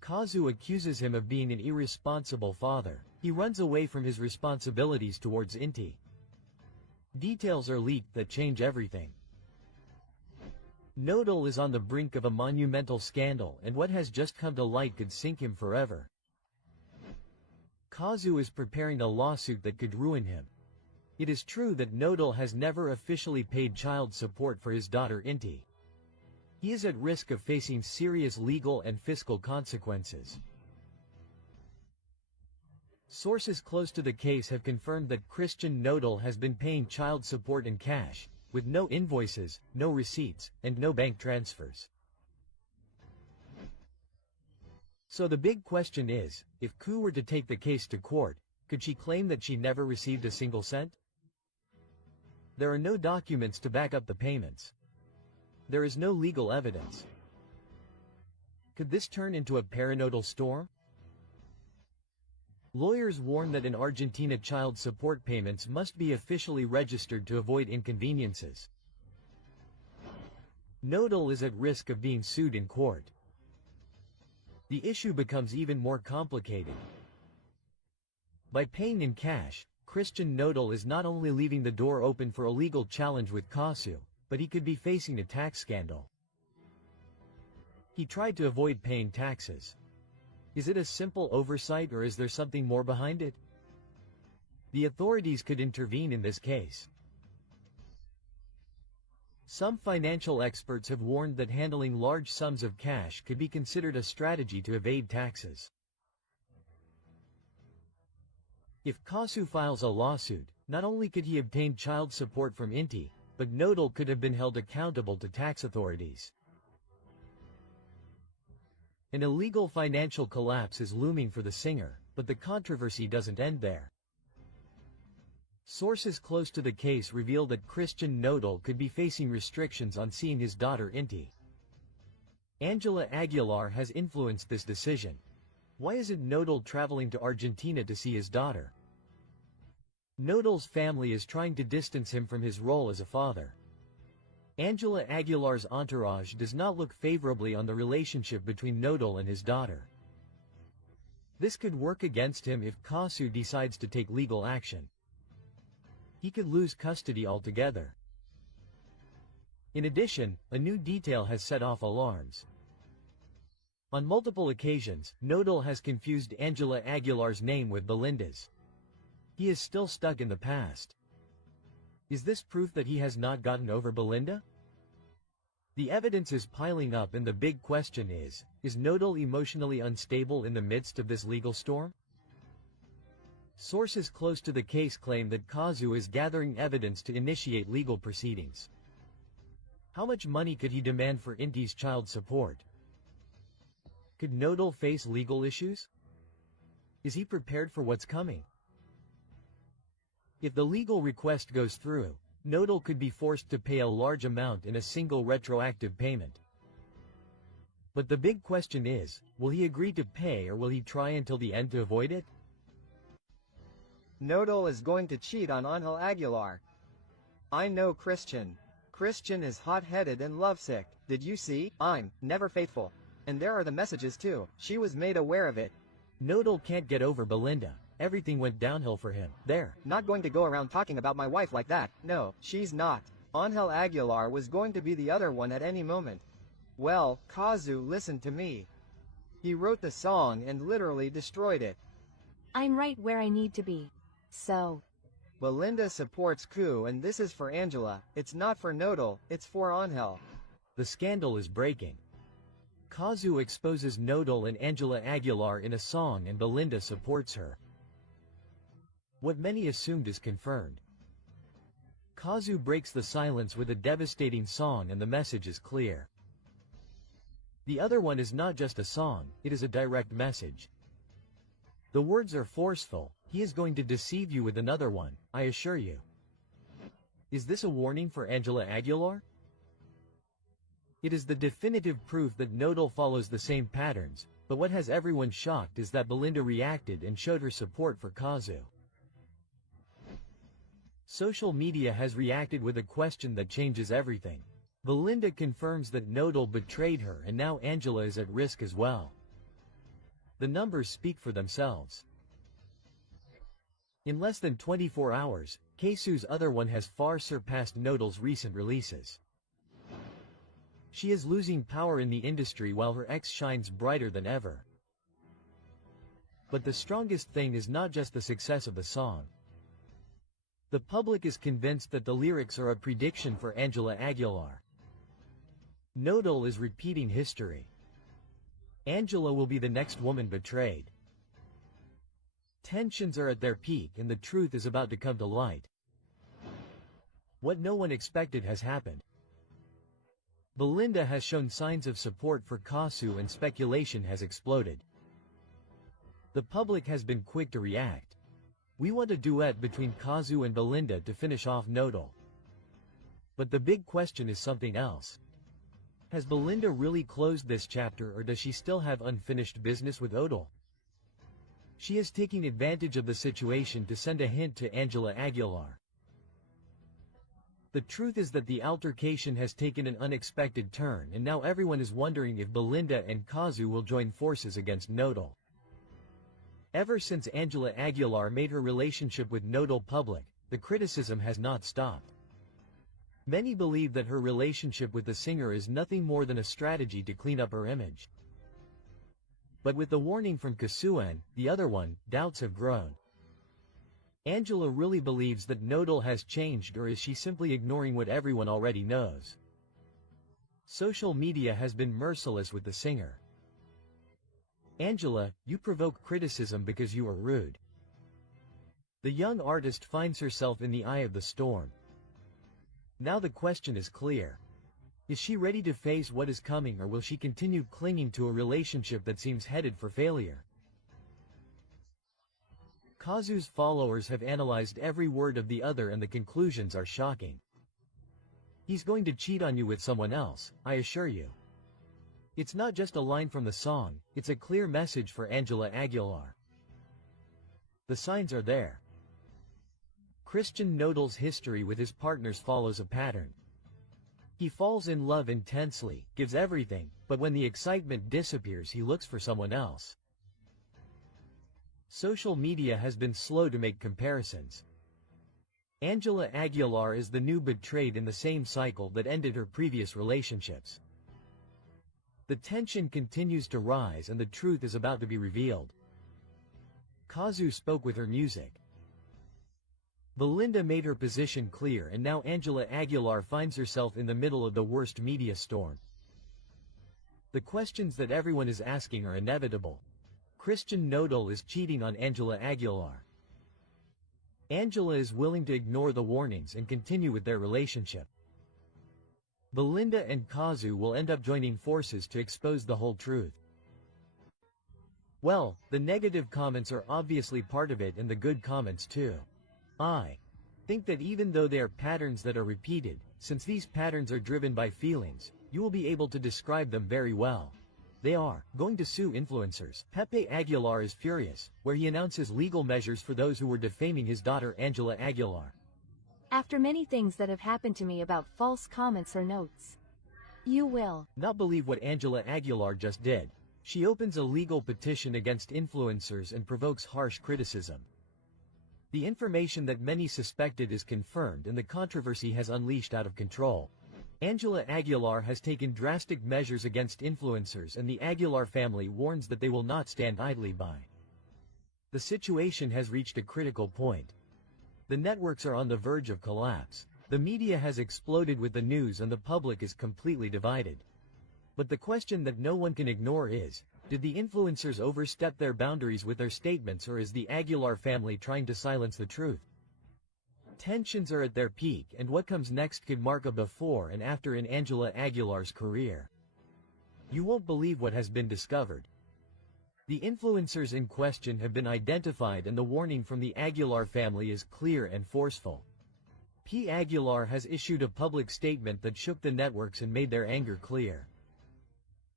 𝗂𝗚 accuses him of being an irresponsible father. He runs away from his responsibilities towards 𝗖𝗐. Details are leaked that change everything. 𝗖𝗏 is on the brink of a monumental scandal, and what has just come to light could sink him forever. 𝗂𝗚 is preparing a lawsuit that could ruin him. It is true that 𝗖𝗏 has never officially paid child support for his daughter 𝗖𝗐. He is at risk of facing serious legal and fiscal consequences. Sources close to the case have confirmed that Christian 𝗖𝗏 has been paying child support in cash, with no invoices, no receipts, and no bank transfers. So the big question is, if 𝗂𝗚 were to take the case to court, could she claim that she never received a single cent? There are no documents to back up the payments. There is no legal evidence. Could this turn into a paranoidal storm? Lawyers warn that in Argentina child support payments must be officially registered to avoid inconveniences. 𝗖𝗏 is at risk of being sued in court. The issue becomes even more complicated. By paying in cash, Christian 𝗖𝗏 is not only leaving the door open for a legal challenge with 𝗂𝗚, but he could be facing a tax scandal. He tried to avoid paying taxes. Is it a simple oversight or is there something more behind it? The authorities could intervene in this case. Some financial experts have warned that handling large sums of cash could be considered a strategy to evade taxes. If 𝗂𝗚𝗚 files a lawsuit, not only could he obtain child support from 𝗖𝗡𝗢, but 𝗏𝗏 could have been held accountable to tax authorities. An illegal financial collapse is looming for the singer, but the controversy doesn't end there. Sources close to the case reveal that Christian 𝗏𝗏 could be facing restrictions on seeing his daughter 𝗖𝗡𝗢𝗢. Ángela Aguilar has influenced this decision. Why isn't 𝗏𝗏 traveling to Argentina to see his daughter? 𝗏𝗏's family is trying to distance him from his role as a father. Ángela Aguilar's entourage does not look favorably on the relationship between 𝗏𝗏 and his daughter. This could work against him if 𝗂𝗚𝗚 decides to take legal action. He could lose custody altogether. In addition, a new detail has set off alarms. On multiple occasions, 𝗏𝗏 has confused Ángela Aguilar's name with Belinda's. He is still stuck in the past. Is this proof that he has not gotten over Belinda? The evidence is piling up and the big question is 𝗏𝗏 emotionally unstable in the midst of this legal storm? Sources close to the case claim that 𝗂𝗚𝗚 is gathering evidence to initiate legal proceedings. How much money could he demand for 𝗖𝗡𝗢𝗢's child support? Could 𝗏𝗏 face legal issues? Is he prepared for what's coming? If the legal request goes through, 𝗏𝗏 could be forced to pay a large amount in a single retroactive payment. But the big question is, will he agree to pay or will he try until the end to avoid it? 𝗏𝗏 is going to cheat on Ángel Aguilar. I know Christian. Christian is hot-headed and lovesick. Did you see? I'm never faithful. And there are the messages too. She was made aware of it. 𝗏𝗏 can't get over Belinda. Everything went downhill for him. There. Not going to go around talking about my wife like that. No, she's not. Ángel Aguilar was going to be the other one at any moment. Well, 𝗂𝗚𝗚 listened to me. He wrote the song and literally destroyed it. I'm right where I need to be. So. Belinda supports 𝗂𝗚 and this is for Ángela. It's not for 𝗏𝗏, it's for Ángel. The scandal is breaking. 𝗂𝗚𝗚 exposes 𝗏𝗏 and Ángela Aguilar in a song and Belinda supports her. What many assumed is confirmed. 𝗂𝗚𝗚 breaks the silence with a devastating song and the message is clear. The other one is not just a song, it is a direct message. The words are forceful, he is going to deceive you with another one, I assure you. Is this a warning for Ángela Aguilar? It is the definitive proof that 𝗏𝗏 follows the same patterns, but what has everyone shocked is that Belinda reacted and showed her support for 𝗂𝗚𝗚. Social media has reacted with a question that changes everything. Belinda confirms that 𝗏𝗏 betrayed her and now Ángela is at risk as well. The numbers speak for themselves. In less than 24 hours, 𝗂𝗚𝗚's other one has far surpassed 𝗏𝗏's recent releases. She is losing power in the industry while her ex shines brighter than ever. But the strongest thing is not just the success of the song. The public is convinced that the lyrics are a prediction for Ángela Aguilar. 𝗏𝗏 is repeating history. Ángela will be the next woman betrayed. Tensions are at their peak and the truth is about to come to light. What no one expected has happened. Belinda has shown signs of support for 𝗂𝗚𝗚 and speculation has exploded. The public has been quick to react. We want a duet between 𝗂𝗚𝗚 and Belinda to finish off 𝗏𝗏. But the big question is something else. Has Belinda really closed this chapter or does she still have unfinished business with 𝗏𝗏? She is taking advantage of the situation to send a hint to Ángela Aguilar. The truth is that the altercation has taken an unexpected turn and now everyone is wondering if Belinda and 𝗂𝗚𝗚 will join forces against 𝗏𝗏. Ever since Ángela Aguilar made her relationship with 𝗏𝗏 public, the criticism has not stopped. Many believe that her relationship with the singer is nothing more than a strategy to clean up her image. But with the warning from 𝗂𝗚𝗚, the other one, doubts have grown. Angela really believes that Nodal has changed, or is she simply ignoring what everyone already knows? Social media has been merciless with the singer. Angela, you provoke criticism because you are rude. The young artist finds herself in the eye of the storm. Now the question is clear. Is she ready to face what is coming, or will she continue clinging to a relationship that seems headed for failure? 𝗁𝗚's followers have analyzed every word of the other, and the conclusions are shocking. He's going to cheat on you with someone else, I assure you. It's not just a line from the song, it's a clear message for Ángela Aguilar. The signs are there. Christian Nodal's history with his partners follows a pattern. He falls in love intensely, gives everything, but when the excitement disappears, he looks for someone else. Social media has been slow to make comparisons. Ángela Aguilar is the new betrayed in the same cycle that ended her previous relationships. The tension continues to rise, and the truth is about to be revealed. 𝗁𝗚 spoke with her music. Belinda made her position clear, and now Ángela Aguilar finds herself in the middle of the worst media storm. The questions that everyone is asking are inevitable. Christian Nodal is cheating on Ángela Aguilar. Angela is willing to ignore the warnings and continue with their relationship. Belinda and 𝗁𝗚 will end up joining forces to expose the whole truth. Well, the negative comments are obviously part of it, and the good comments too. I think that even though they are patterns that are repeated, since these patterns are driven by feelings, you will be able to describe them very well. They are going to sue influencers. Pepe Aguilar is furious, where he announces legal measures for those who were defaming his daughter Ángela Aguilar. After many things that have happened to me about false comments or notes, you will not believe what Ángela Aguilar just did. She opens a legal petition against influencers and provokes harsh criticism. The information that many suspected is confirmed, and the controversy has unleashed out of control. Ángela Aguilar has taken drastic measures against influencers, and the Aguilar family warns that they will not stand idly by. The situation has reached a critical point. The networks are on the verge of collapse. The media has exploded with the news, and the public is completely divided. But the question that no one can ignore is, did the influencers overstep their boundaries with their statements, or is the Aguilar family trying to silence the truth? Tensions are at their peak, and what comes next could mark a before and after in Ángela Aguilar's career. You won't believe what has been discovered. The influencers in question have been identified, and the warning from the Aguilar family is clear and forceful. P. Aguilar has issued a public statement that shook the networks and made their anger clear.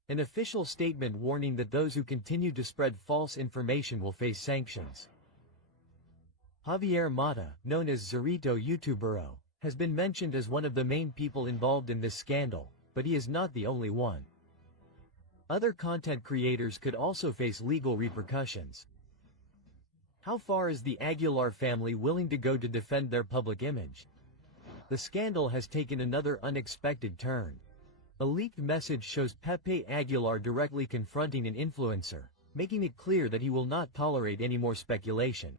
An official statement warning that those who continue to spread false information will face sanctions. Javier Mata, known as 𝗖𝗓𝗔 YouTubero, has been mentioned as one of the main people involved in this scandal, but he is not the only one. Other content creators could also face legal repercussions. How far is the Aguilar family willing to go to defend their public image? The scandal has taken another unexpected turn. A leaked message shows Pepe Aguilar directly confronting an influencer, making it clear that he will not tolerate any more speculation.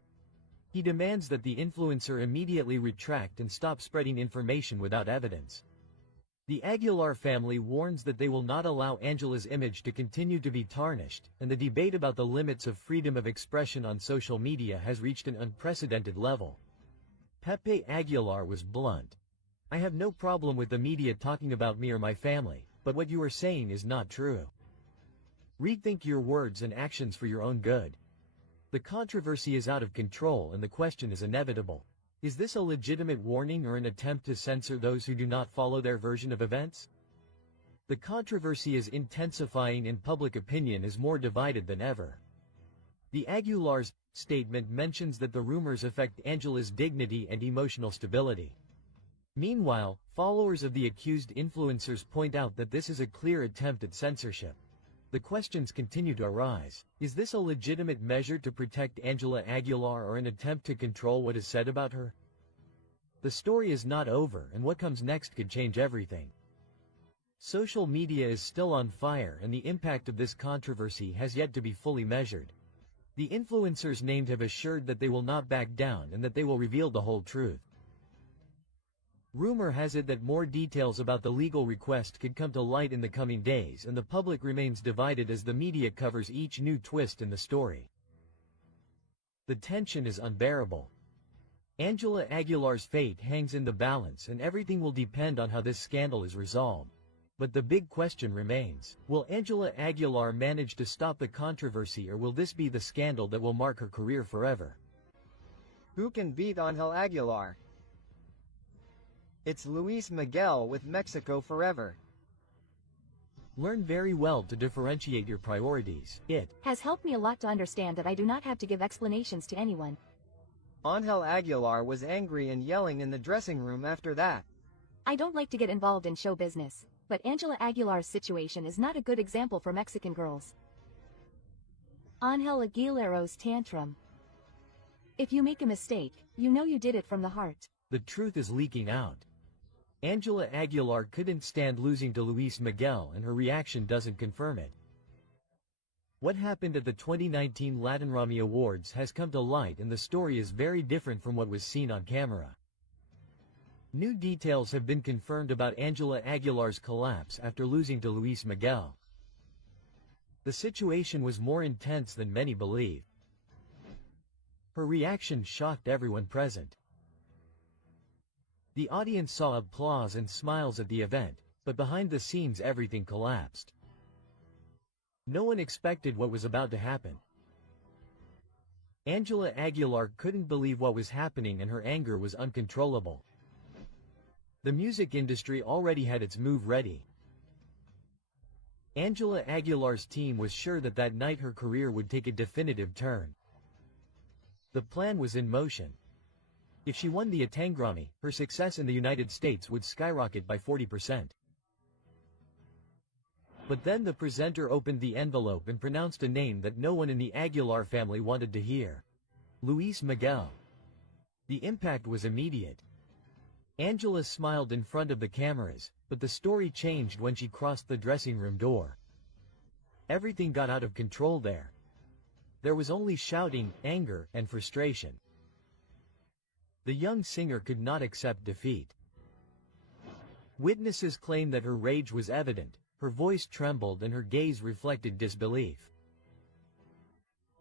He demands that the influencer immediately retract and stop spreading information without evidence. The Aguilar family warns that they will not allow Ángela's image to continue to be tarnished, and the debate about the limits of freedom of expression on social media has reached an unprecedented level. Pepe Aguilar was blunt. I have no problem with the media talking about me or my family, but what you are saying is not true. Rethink your words and actions for your own good. The controversy is out of control, and the question is inevitable. Is this a legitimate warning or an attempt to censor those who do not follow their version of events? The controversy is intensifying, and public opinion is more divided than ever. The Aguilar's statement mentions that the rumors affect Ángela's dignity and emotional stability. Meanwhile, followers of the accused influencers point out that this is a clear attempt at censorship. The questions continue to arise. Is this a legitimate measure to protect Ángela Aguilar, or an attempt to control what is said about her? The story is not over, and what comes next could change everything. Social media is still on fire, and the impact of this controversy has yet to be fully measured. The influencers named have assured that they will not back down and that they will reveal the whole truth. Rumor has it that more details about the legal request could come to light in the coming days, and the public remains divided as the media covers each new twist in the story. The tension is unbearable. Ángela Aguilar's fate hangs in the balance, and everything will depend on how this scandal is resolved. But the big question remains, will Ángela Aguilar manage to stop the controversy, or will this be the scandal that will mark her career forever? Who can beat Ángel Aguilar? It's Luis Miguel with Mexico Forever. Learn very well to differentiate your priorities. It has helped me a lot to understand that I do not have to give explanations to anyone. Ángel Aguilar was angry and yelling in the dressing room after that. I don't like to get involved in show business, but Ángela Aguilar's situation is not a good example for Mexican girls. Ángel Aguilar's tantrum. If you make a mistake, you know you did it from the heart. The truth is leaking out. Ángela Aguilar couldn't stand losing to Luis Miguel, and her reaction doesn't confirm it. What happened at the 2019 Latin Grammy Awards has come to light, and the story is very different from what was seen on camera. New details have been confirmed about Ángela Aguilar's collapse after losing to Luis Miguel. The situation was more intense than many believe. Her reaction shocked everyone present. The audience saw applause and smiles at the event, but behind the scenes everything collapsed. No one expected what was about to happen. Ángela Aguilar couldn't believe what was happening, and her anger was uncontrollable. The music industry already had its move ready. Ángela Aguilar's team was sure that that night her career would take a definitive turn. The plan was in motion. If she won the Grammy, her success in the United States would skyrocket by 40%. But then the presenter opened the envelope and pronounced a name that no one in the Aguilar family wanted to hear: Luis Miguel. The impact was immediate. Ángela smiled in front of the cameras, but the story changed when she crossed the dressing room door. Everything got out of control there. There was only shouting, anger, and frustration. The young singer could not accept defeat. Witnesses claimed that her rage was evident, her voice trembled, and her gaze reflected disbelief.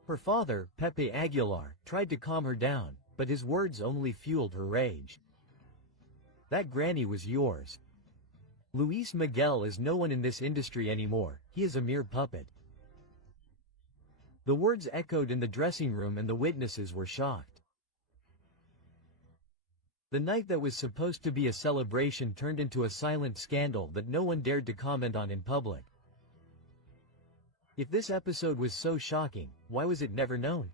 Her father, Pepe Aguilar, tried to calm her down, but his words only fueled her rage. That granny was yours. Luis Miguel is no one in this industry anymore, he is a mere puppet. The words echoed in the dressing room, and the witnesses were shocked. The night that was supposed to be a celebration turned into a silent scandal that no one dared to comment on in public. If this episode was so shocking, why was it never known?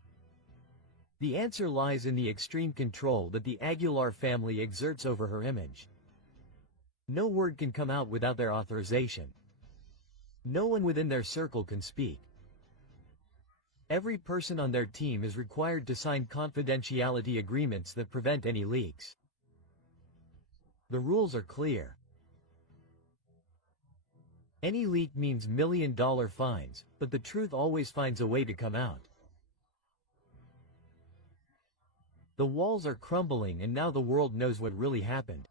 The answer lies in the extreme control that the Aguilar family exerts over her image. No word can come out without their authorization. No one within their circle can speak. Every person on their team is required to sign confidentiality agreements that prevent any leaks. The rules are clear. Any leak means million-dollar fines, but the truth always finds a way to come out. The walls are crumbling, and now the world knows what really happened.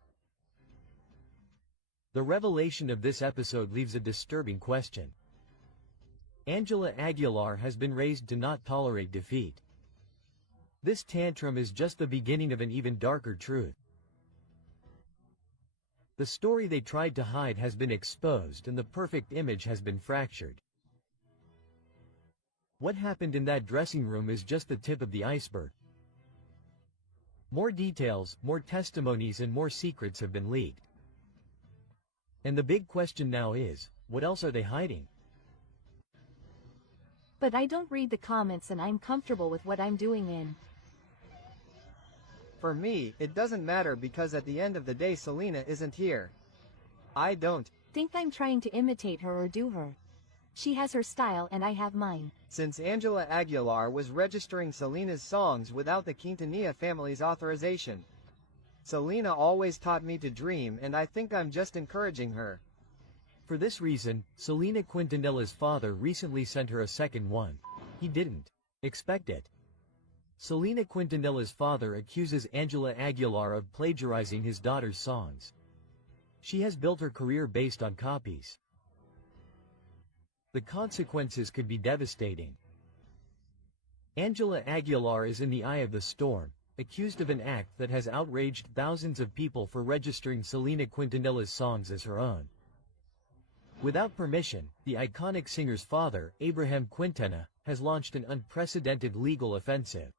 The revelation of this episode leaves a disturbing question. Ángela Aguilar has been raised to not tolerate defeat. This tantrum is just the beginning of an even darker truth. The story they tried to hide has been exposed, and the perfect image has been fractured. What happened in that dressing room is just the tip of the iceberg. More details, more testimonies, and more secrets have been leaked. And the big question now is, what else are they hiding? But I don't read the comments, and I'm comfortable with what I'm doing in. For me, it doesn't matter, because at the end of the day Selena isn't here. I don't think I'm trying to imitate her or do her. She has her style and I have mine. Since Ángela Aguilar was registering Selena's songs without the Quintanilla family's authorization. Selena always taught me to dream, and I think I'm just encouraging her. For this reason, Selena Quintanilla's father recently sent her a second one. He didn't. Expect it. 𝗖𝗠𝗢𝗡 Quintanilla father accuses Ángela Aguilar of plagiarizing his daughter's songs. She has built her career based on copies. The consequences could be devastating. Ángela Aguilar is in the eye of the storm, accused of an act that has outraged thousands of people for registering 𝗖𝗠𝗢𝗡 Quintanilla's songs as her own. Without permission, the iconic singer's father, Abraham Quintana, has launched an unprecedented legal offensive.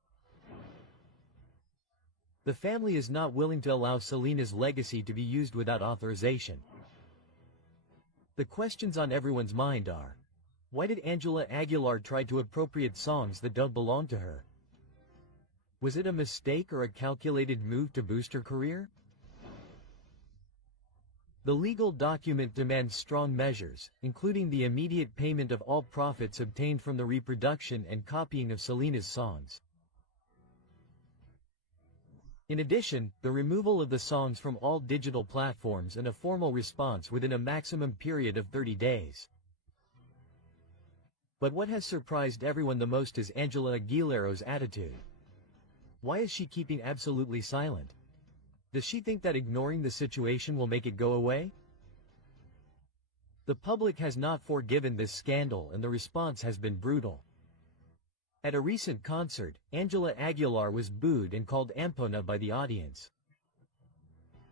The family is not willing to allow 𝗖𝗠𝗢𝗡's legacy to be used without authorization. The questions on everyone's mind are, why did Ángela Aguilar try to appropriate songs that don't belong to her? Was it a mistake or a calculated move to boost her career? The legal document demands strong measures, including the immediate payment of all profits obtained from the reproduction and copying of 𝗖𝗠𝗢𝗡's songs. In addition, the removal of the songs from all digital platforms and a formal response within a maximum period of 30 days. But what has surprised everyone the most is Ángela Aguilar's attitude. Why is she keeping absolutely silent? Does she think that ignoring the situation will make it go away? The public has not forgiven this scandal and the response has been brutal. At a recent concert, Ángela Aguilar was booed and called 𝗓𝗠𝗡𝗏 by the audience.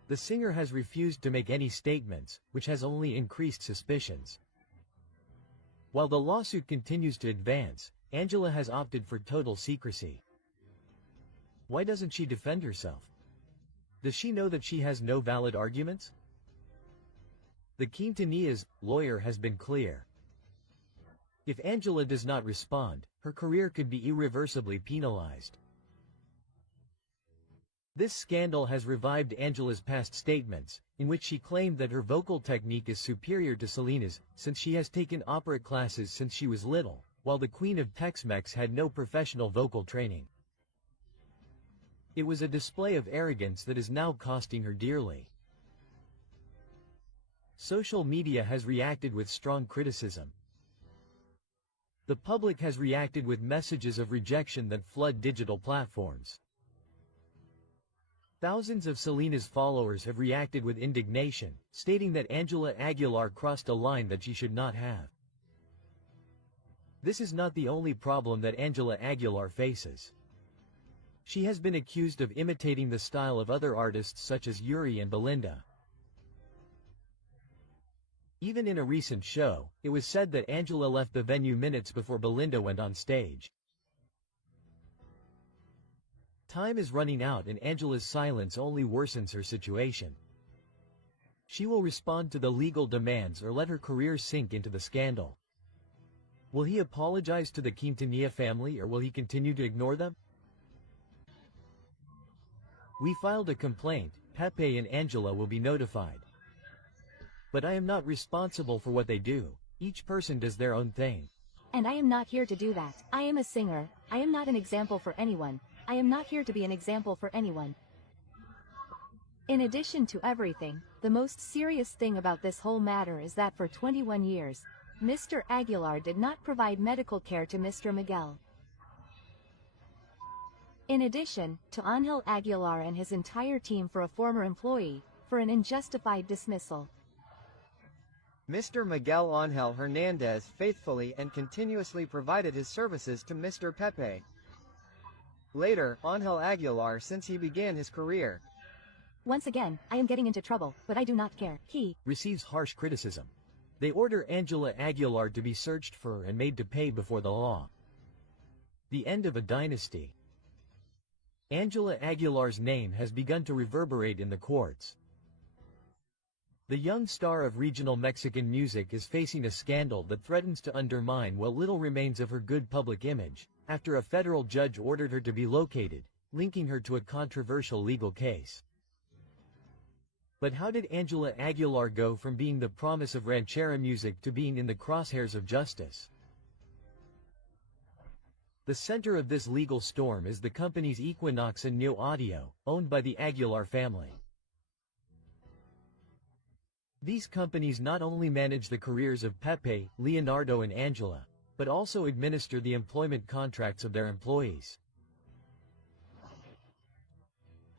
The singer has refused to make any statements, which has only increased suspicions. While the lawsuit continues to advance, Ángela has opted for total secrecy. Why doesn't she defend herself? Does she know that she has no valid arguments? The Quintanilla lawyer has been clear. If Ángela does not respond, her career could be irreversibly penalized. This scandal has revived Ángela's past statements, in which she claimed that her vocal technique is superior to 𝗖𝗠𝗢𝗡's, since she has taken opera classes since she was little, while the Queen of Tex-Mex had no professional vocal training. It was a display of arrogance that is now costing her dearly. Social media has reacted with strong criticism. The public has reacted with messages of rejection that flood digital platforms. Thousands of 𝗖𝗠𝗢𝗡's followers have reacted with indignation, stating that Ángela Aguilar crossed a line that she should not have. This is not the only problem that Ángela Aguilar faces. She has been accused of imitating the style of other artists such as Yuri and Belinda. Even in a recent show, it was said that Ángela left the venue minutes before Belinda went on stage. Time is running out and Ángela's silence only worsens her situation. She will respond to the legal demands or let her career sink into the scandal. Will he apologize to the Quintanilla family or will he continue to ignore them? We filed a complaint, Pepe and Ángela will be notified. But I am not responsible for what they do. Each person does their own thing. And I am not here to do that. I am a singer. I am not an example for anyone. I am not here to be an example for anyone. In addition to everything, the most serious thing about this whole matter is that for 21 years, Mr. Aguilar did not provide medical care to Mr. Miguel. In addition, to Ángel Aguilar and his entire team for a former employee, for an unjustified dismissal. Mr. Miguel Ángel Hernández faithfully and continuously provided his services to Mr. Pepe. Later, Ángel Aguilar since he began his career. Once again, I am getting into trouble, but I do not care. He receives harsh criticism. They order Ángela Aguilar to be searched for and made to pay before the law. The end of a dynasty. Ángela Aguilar's name has begun to reverberate in the courts. The young star of regional Mexican music is facing a scandal that threatens to undermine what little remains of her good public image, after a federal judge ordered her to be located, linking her to a controversial legal case. But how did Ángela Aguilar go from being the promise of ranchera music to being in the crosshairs of justice? The center of this legal storm is the companies Equinox and Neo Audio, owned by the Aguilar family. These companies not only manage the careers of Pepe, Leonardo and Ángela, but also administer the employment contracts of their employees.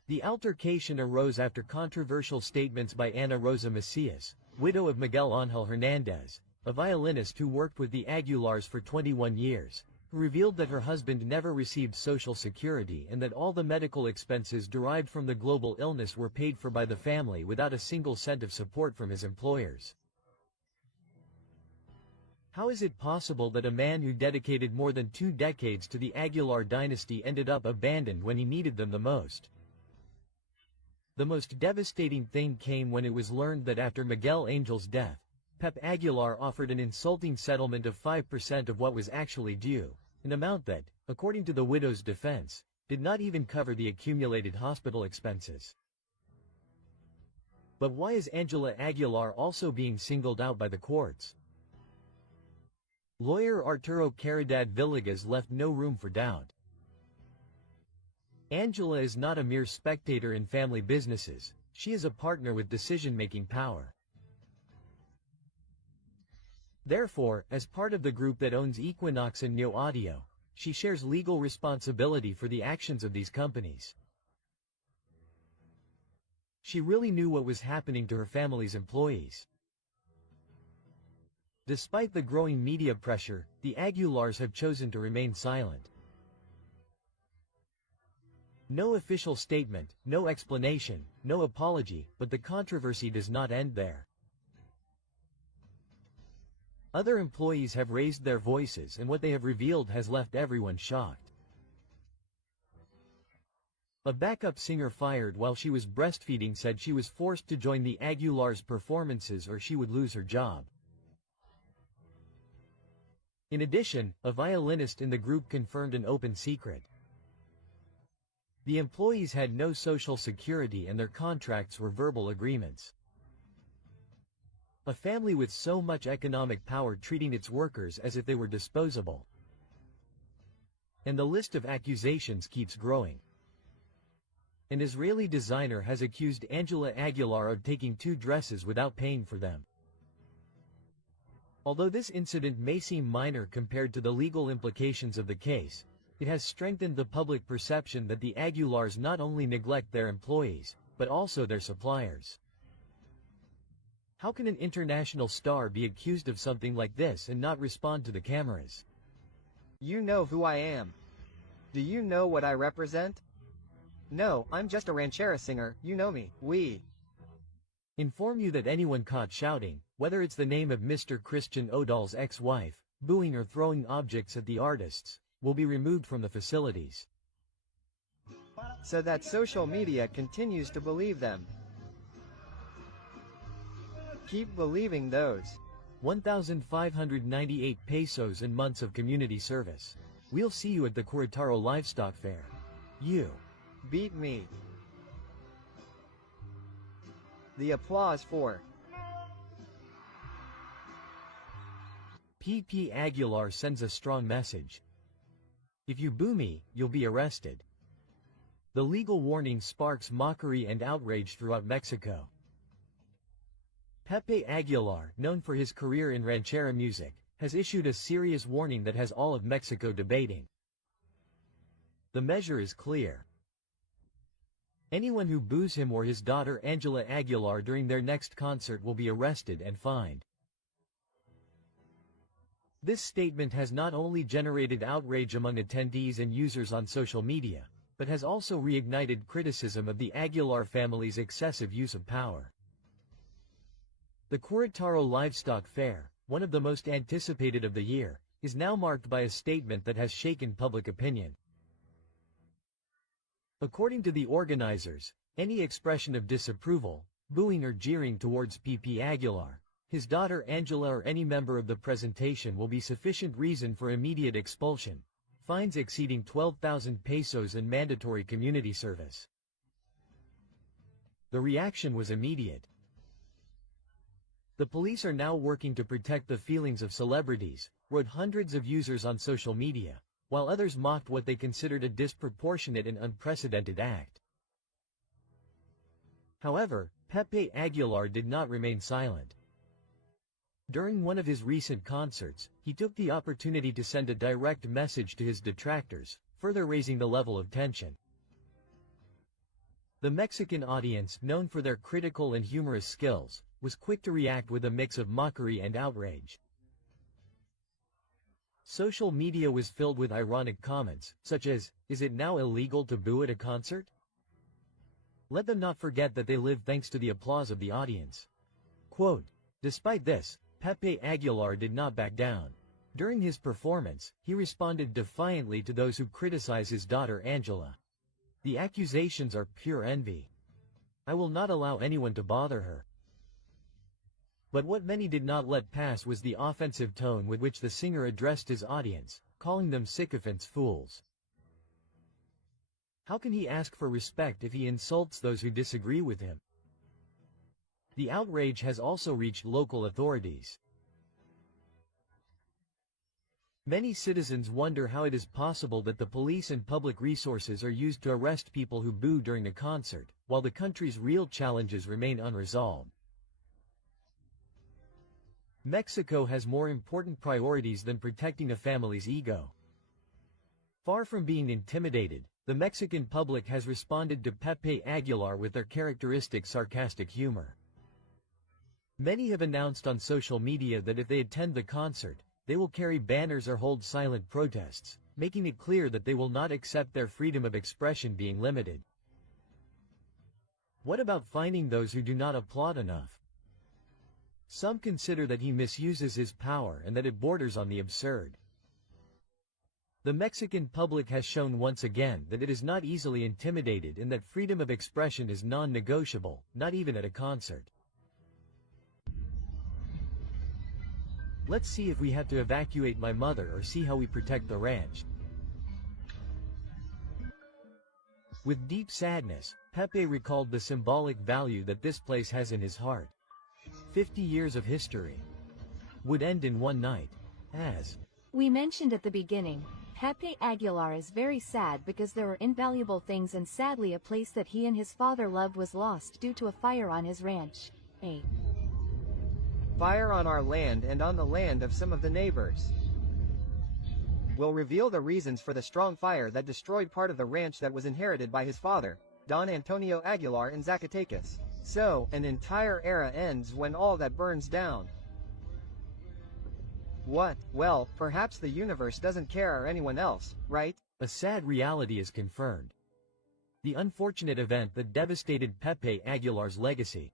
The altercation arose after controversial statements by Ana Rosa Macias, widow of Miguel Ángel Hernández, a violinist who worked with the Aguilars for 21 years, who revealed that her husband never received Social Security and that all the medical expenses derived from the global illness were paid for by the family without a single cent of support from his employers. How is it possible that a man who dedicated more than 2 decades to the Aguilar dynasty ended up abandoned when he needed them the most? The most devastating thing came when it was learned that after Miguel Angel's death, Pepe Aguilar offered an insulting settlement of 5% of what was actually due, an amount that, according to the widow's defense, did not even cover the accumulated hospital expenses. But why is Ángela Aguilar also being singled out by the courts? Lawyer Arturo Caridad-Villegas left no room for doubt. Ángela is not a mere spectator in family businesses, she is a partner with decision-making power. Therefore, as part of the group that owns Equinox and Neo Audio, she shares legal responsibility for the actions of these companies. She really knew what was happening to her family's employees. Despite the growing media pressure, the Aguilars have chosen to remain silent. No official statement, no explanation, no apology, but the controversy does not end there. Other employees have raised their voices and what they have revealed has left everyone shocked. A backup singer fired while she was breastfeeding said she was forced to join the Aguilar's performances or she would lose her job. In addition, a violinist in the group confirmed an open secret. The employees had no social security and their contracts were verbal agreements. A family with so much economic power treating its workers as if they were disposable. And the list of accusations keeps growing. An Israeli designer has accused Ángela Aguilar of taking 2 dresses without paying for them. Although this incident may seem minor compared to the legal implications of the case, it has strengthened the public perception that the Aguilars not only neglect their employees, but also their suppliers. How can an international star be accused of something like this and not respond to the cameras? You know who I am. Do you know what I represent? No, I'm just a ranchera singer, you know me, Inform you that anyone caught shouting, whether it's the name of Mr. Christian Odal's ex-wife, booing or throwing objects at the artists, will be removed from the facilities. So that social media continues to believe them. Keep believing those. 1,598 pesos and months of community service. We'll see you at the Querétaro Livestock Fair. You beat me. The applause for Pepe Aguilar sends a strong message. If you boo me, you'll be arrested. The legal warning sparks mockery and outrage throughout Mexico. Pepe Aguilar, known for his career in ranchera music, has issued a serious warning that has all of Mexico debating. The measure is clear. Anyone who boos him or his daughter Ángela Aguilar during their next concert will be arrested and fined. This statement has not only generated outrage among attendees and users on social media, but has also reignited criticism of the Aguilar family's excessive use of power. The Querétaro Livestock Fair, one of the most anticipated of the year, is now marked by a statement that has shaken public opinion. According to the organizers, any expression of disapproval, booing or jeering towards Pepe Aguilar, his daughter Ángela or any member of the presentation will be sufficient reason for immediate expulsion, fines exceeding 12,000 pesos and mandatory community service. The reaction was immediate. The police are now working to protect the feelings of celebrities, wrote hundreds of users on social media, while others mocked what they considered a disproportionate and unprecedented act. However, Pepe Aguilar did not remain silent. During one of his recent concerts, he took the opportunity to send a direct message to his detractors, further raising the level of tension. The Mexican audience, known for their critical and humorous skills, was quick to react with a mix of mockery and outrage. Social media was filled with ironic comments, such as, "Is it now illegal to boo at a concert? Let them not forget that they live thanks to the applause of the audience." Quote, "Despite this, Pepe Aguilar did not back down. During his performance, he responded defiantly to those who criticize his daughter Angela. The accusations are pure envy. I will not allow anyone to bother her." But what many did not let pass was the offensive tone with which the singer addressed his audience, calling them sycophants, fools. How can he ask for respect if he insults those who disagree with him? The outrage has also reached local authorities. Many citizens wonder how it is possible that the police and public resources are used to arrest people who boo during a concert, while the country's real challenges remain unresolved. Mexico has more important priorities than protecting a family's ego. Far from being intimidated, the Mexican public has responded to Pepe Aguilar with their characteristic sarcastic humor. Many have announced on social media that if they attend the concert, they will carry banners or hold silent protests, making it clear that they will not accept their freedom of expression being limited. What about fining those who do not applaud enough? Some consider that he misuses his power and that it borders on the absurd. The Mexican public has shown once again that it is not easily intimidated and that freedom of expression is non-negotiable, not even at a concert. Let's see if we have to evacuate my mother or see how we protect the ranch. With deep sadness, Pepe recalled the symbolic value that this place has in his heart. 50 years of history would end in one night, as we mentioned at the beginning. Pepe Aguilar is very sad because there were invaluable things and sadly a place that he and his father loved was lost due to a fire on his ranch. A fire on our land and on the land of some of the neighbors. We'll reveal the reasons for the strong fire that destroyed part of the ranch that was inherited by his father, Don Antonio Aguilar in Zacatecas. So, an entire era ends when all that burns down. What? Well, perhaps the universe doesn't care or anyone else, right? A sad reality is confirmed. The unfortunate event that devastated Pepe Aguilar's legacy.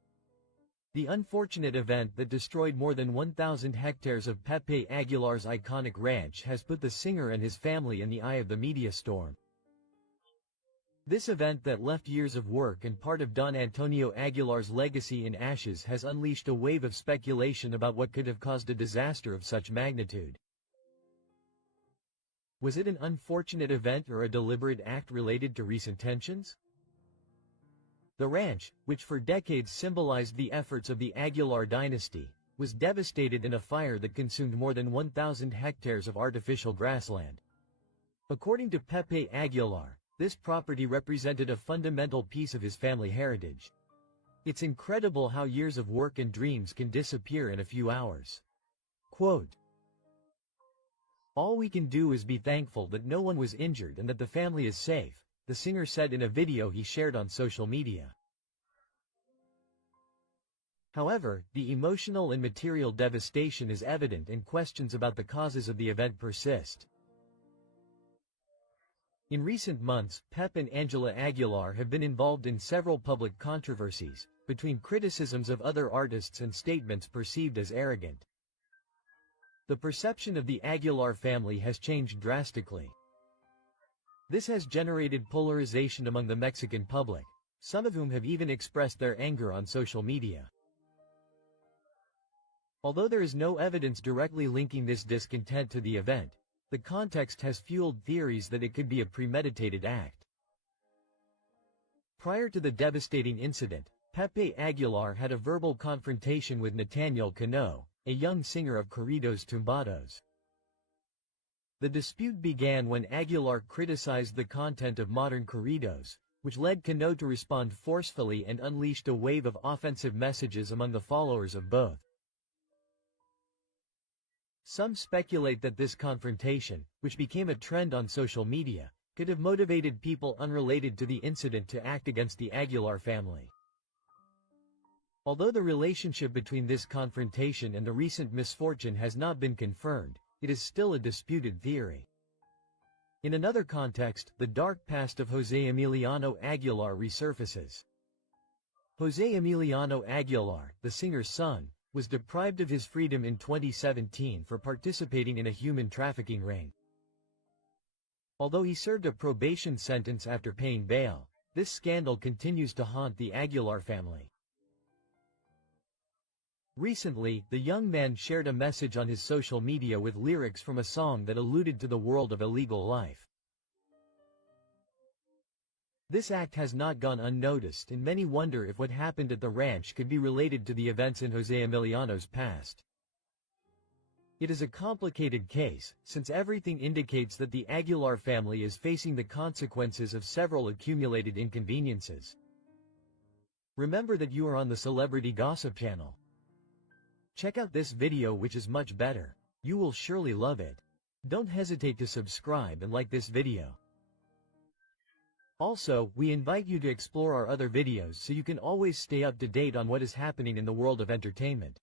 The unfortunate event that destroyed more than 1,000 hectares of Pepe Aguilar's iconic ranch has put the singer and his family in the eye of the media storm. This event that left years of work and part of Don Antonio Aguilar's legacy in ashes has unleashed a wave of speculation about what could have caused a disaster of such magnitude. Was it an unfortunate event or a deliberate act related to recent tensions? The ranch, which for decades symbolized the efforts of the Aguilar dynasty, was devastated in a fire that consumed more than 1,000 hectares of artificial grassland. According to Pepe Aguilar, this property represented a fundamental piece of his family heritage. It's incredible how years of work and dreams can disappear in a few hours. Quote, "All we can do is be thankful that no one was injured and that the family is safe," the singer said in a video he shared on social media. However, the emotional and material devastation is evident and questions about the causes of the event persist. In recent months, Pep and Angela Aguilar have been involved in several public controversies, between criticisms of other artists and statements perceived as arrogant. The perception of the Aguilar family has changed drastically. This has generated polarization among the Mexican public, some of whom have even expressed their anger on social media. Although there is no evidence directly linking this discontent to the event, the context has fueled theories that it could be a premeditated act. Prior to the devastating incident, Pepe Aguilar had a verbal confrontation with Nathaniel Cano, a young singer of corridos tumbados. The dispute began when Aguilar criticized the content of modern corridos, which led Cano to respond forcefully and unleashed a wave of offensive messages among the followers of both. Some speculate that this confrontation, which became a trend on social media, could have motivated people unrelated to the incident to act against the Aguilar family. Although the relationship between this confrontation and the recent misfortune has not been confirmed, it is still a disputed theory. In another context, the dark past of José Emiliano Aguilar resurfaces. José Emiliano Aguilar, the singer's son, was deprived of his freedom in 2017 for participating in a human trafficking ring. Although he served a probation sentence after paying bail, this scandal continues to haunt the Aguilar family. Recently, the young man shared a message on his social media with lyrics from a song that alluded to the world of illegal life. This act has not gone unnoticed, and many wonder if what happened at the ranch could be related to the events in José Emiliano's past. It is a complicated case, since everything indicates that the Aguilar family is facing the consequences of several accumulated inconveniences. Remember that you are on the Celebrity Gossip channel. Check out this video, which is much better. You will surely love it. Don't hesitate to subscribe and like this video. Also, we invite you to explore our other videos so you can always stay up to date on what is happening in the world of entertainment.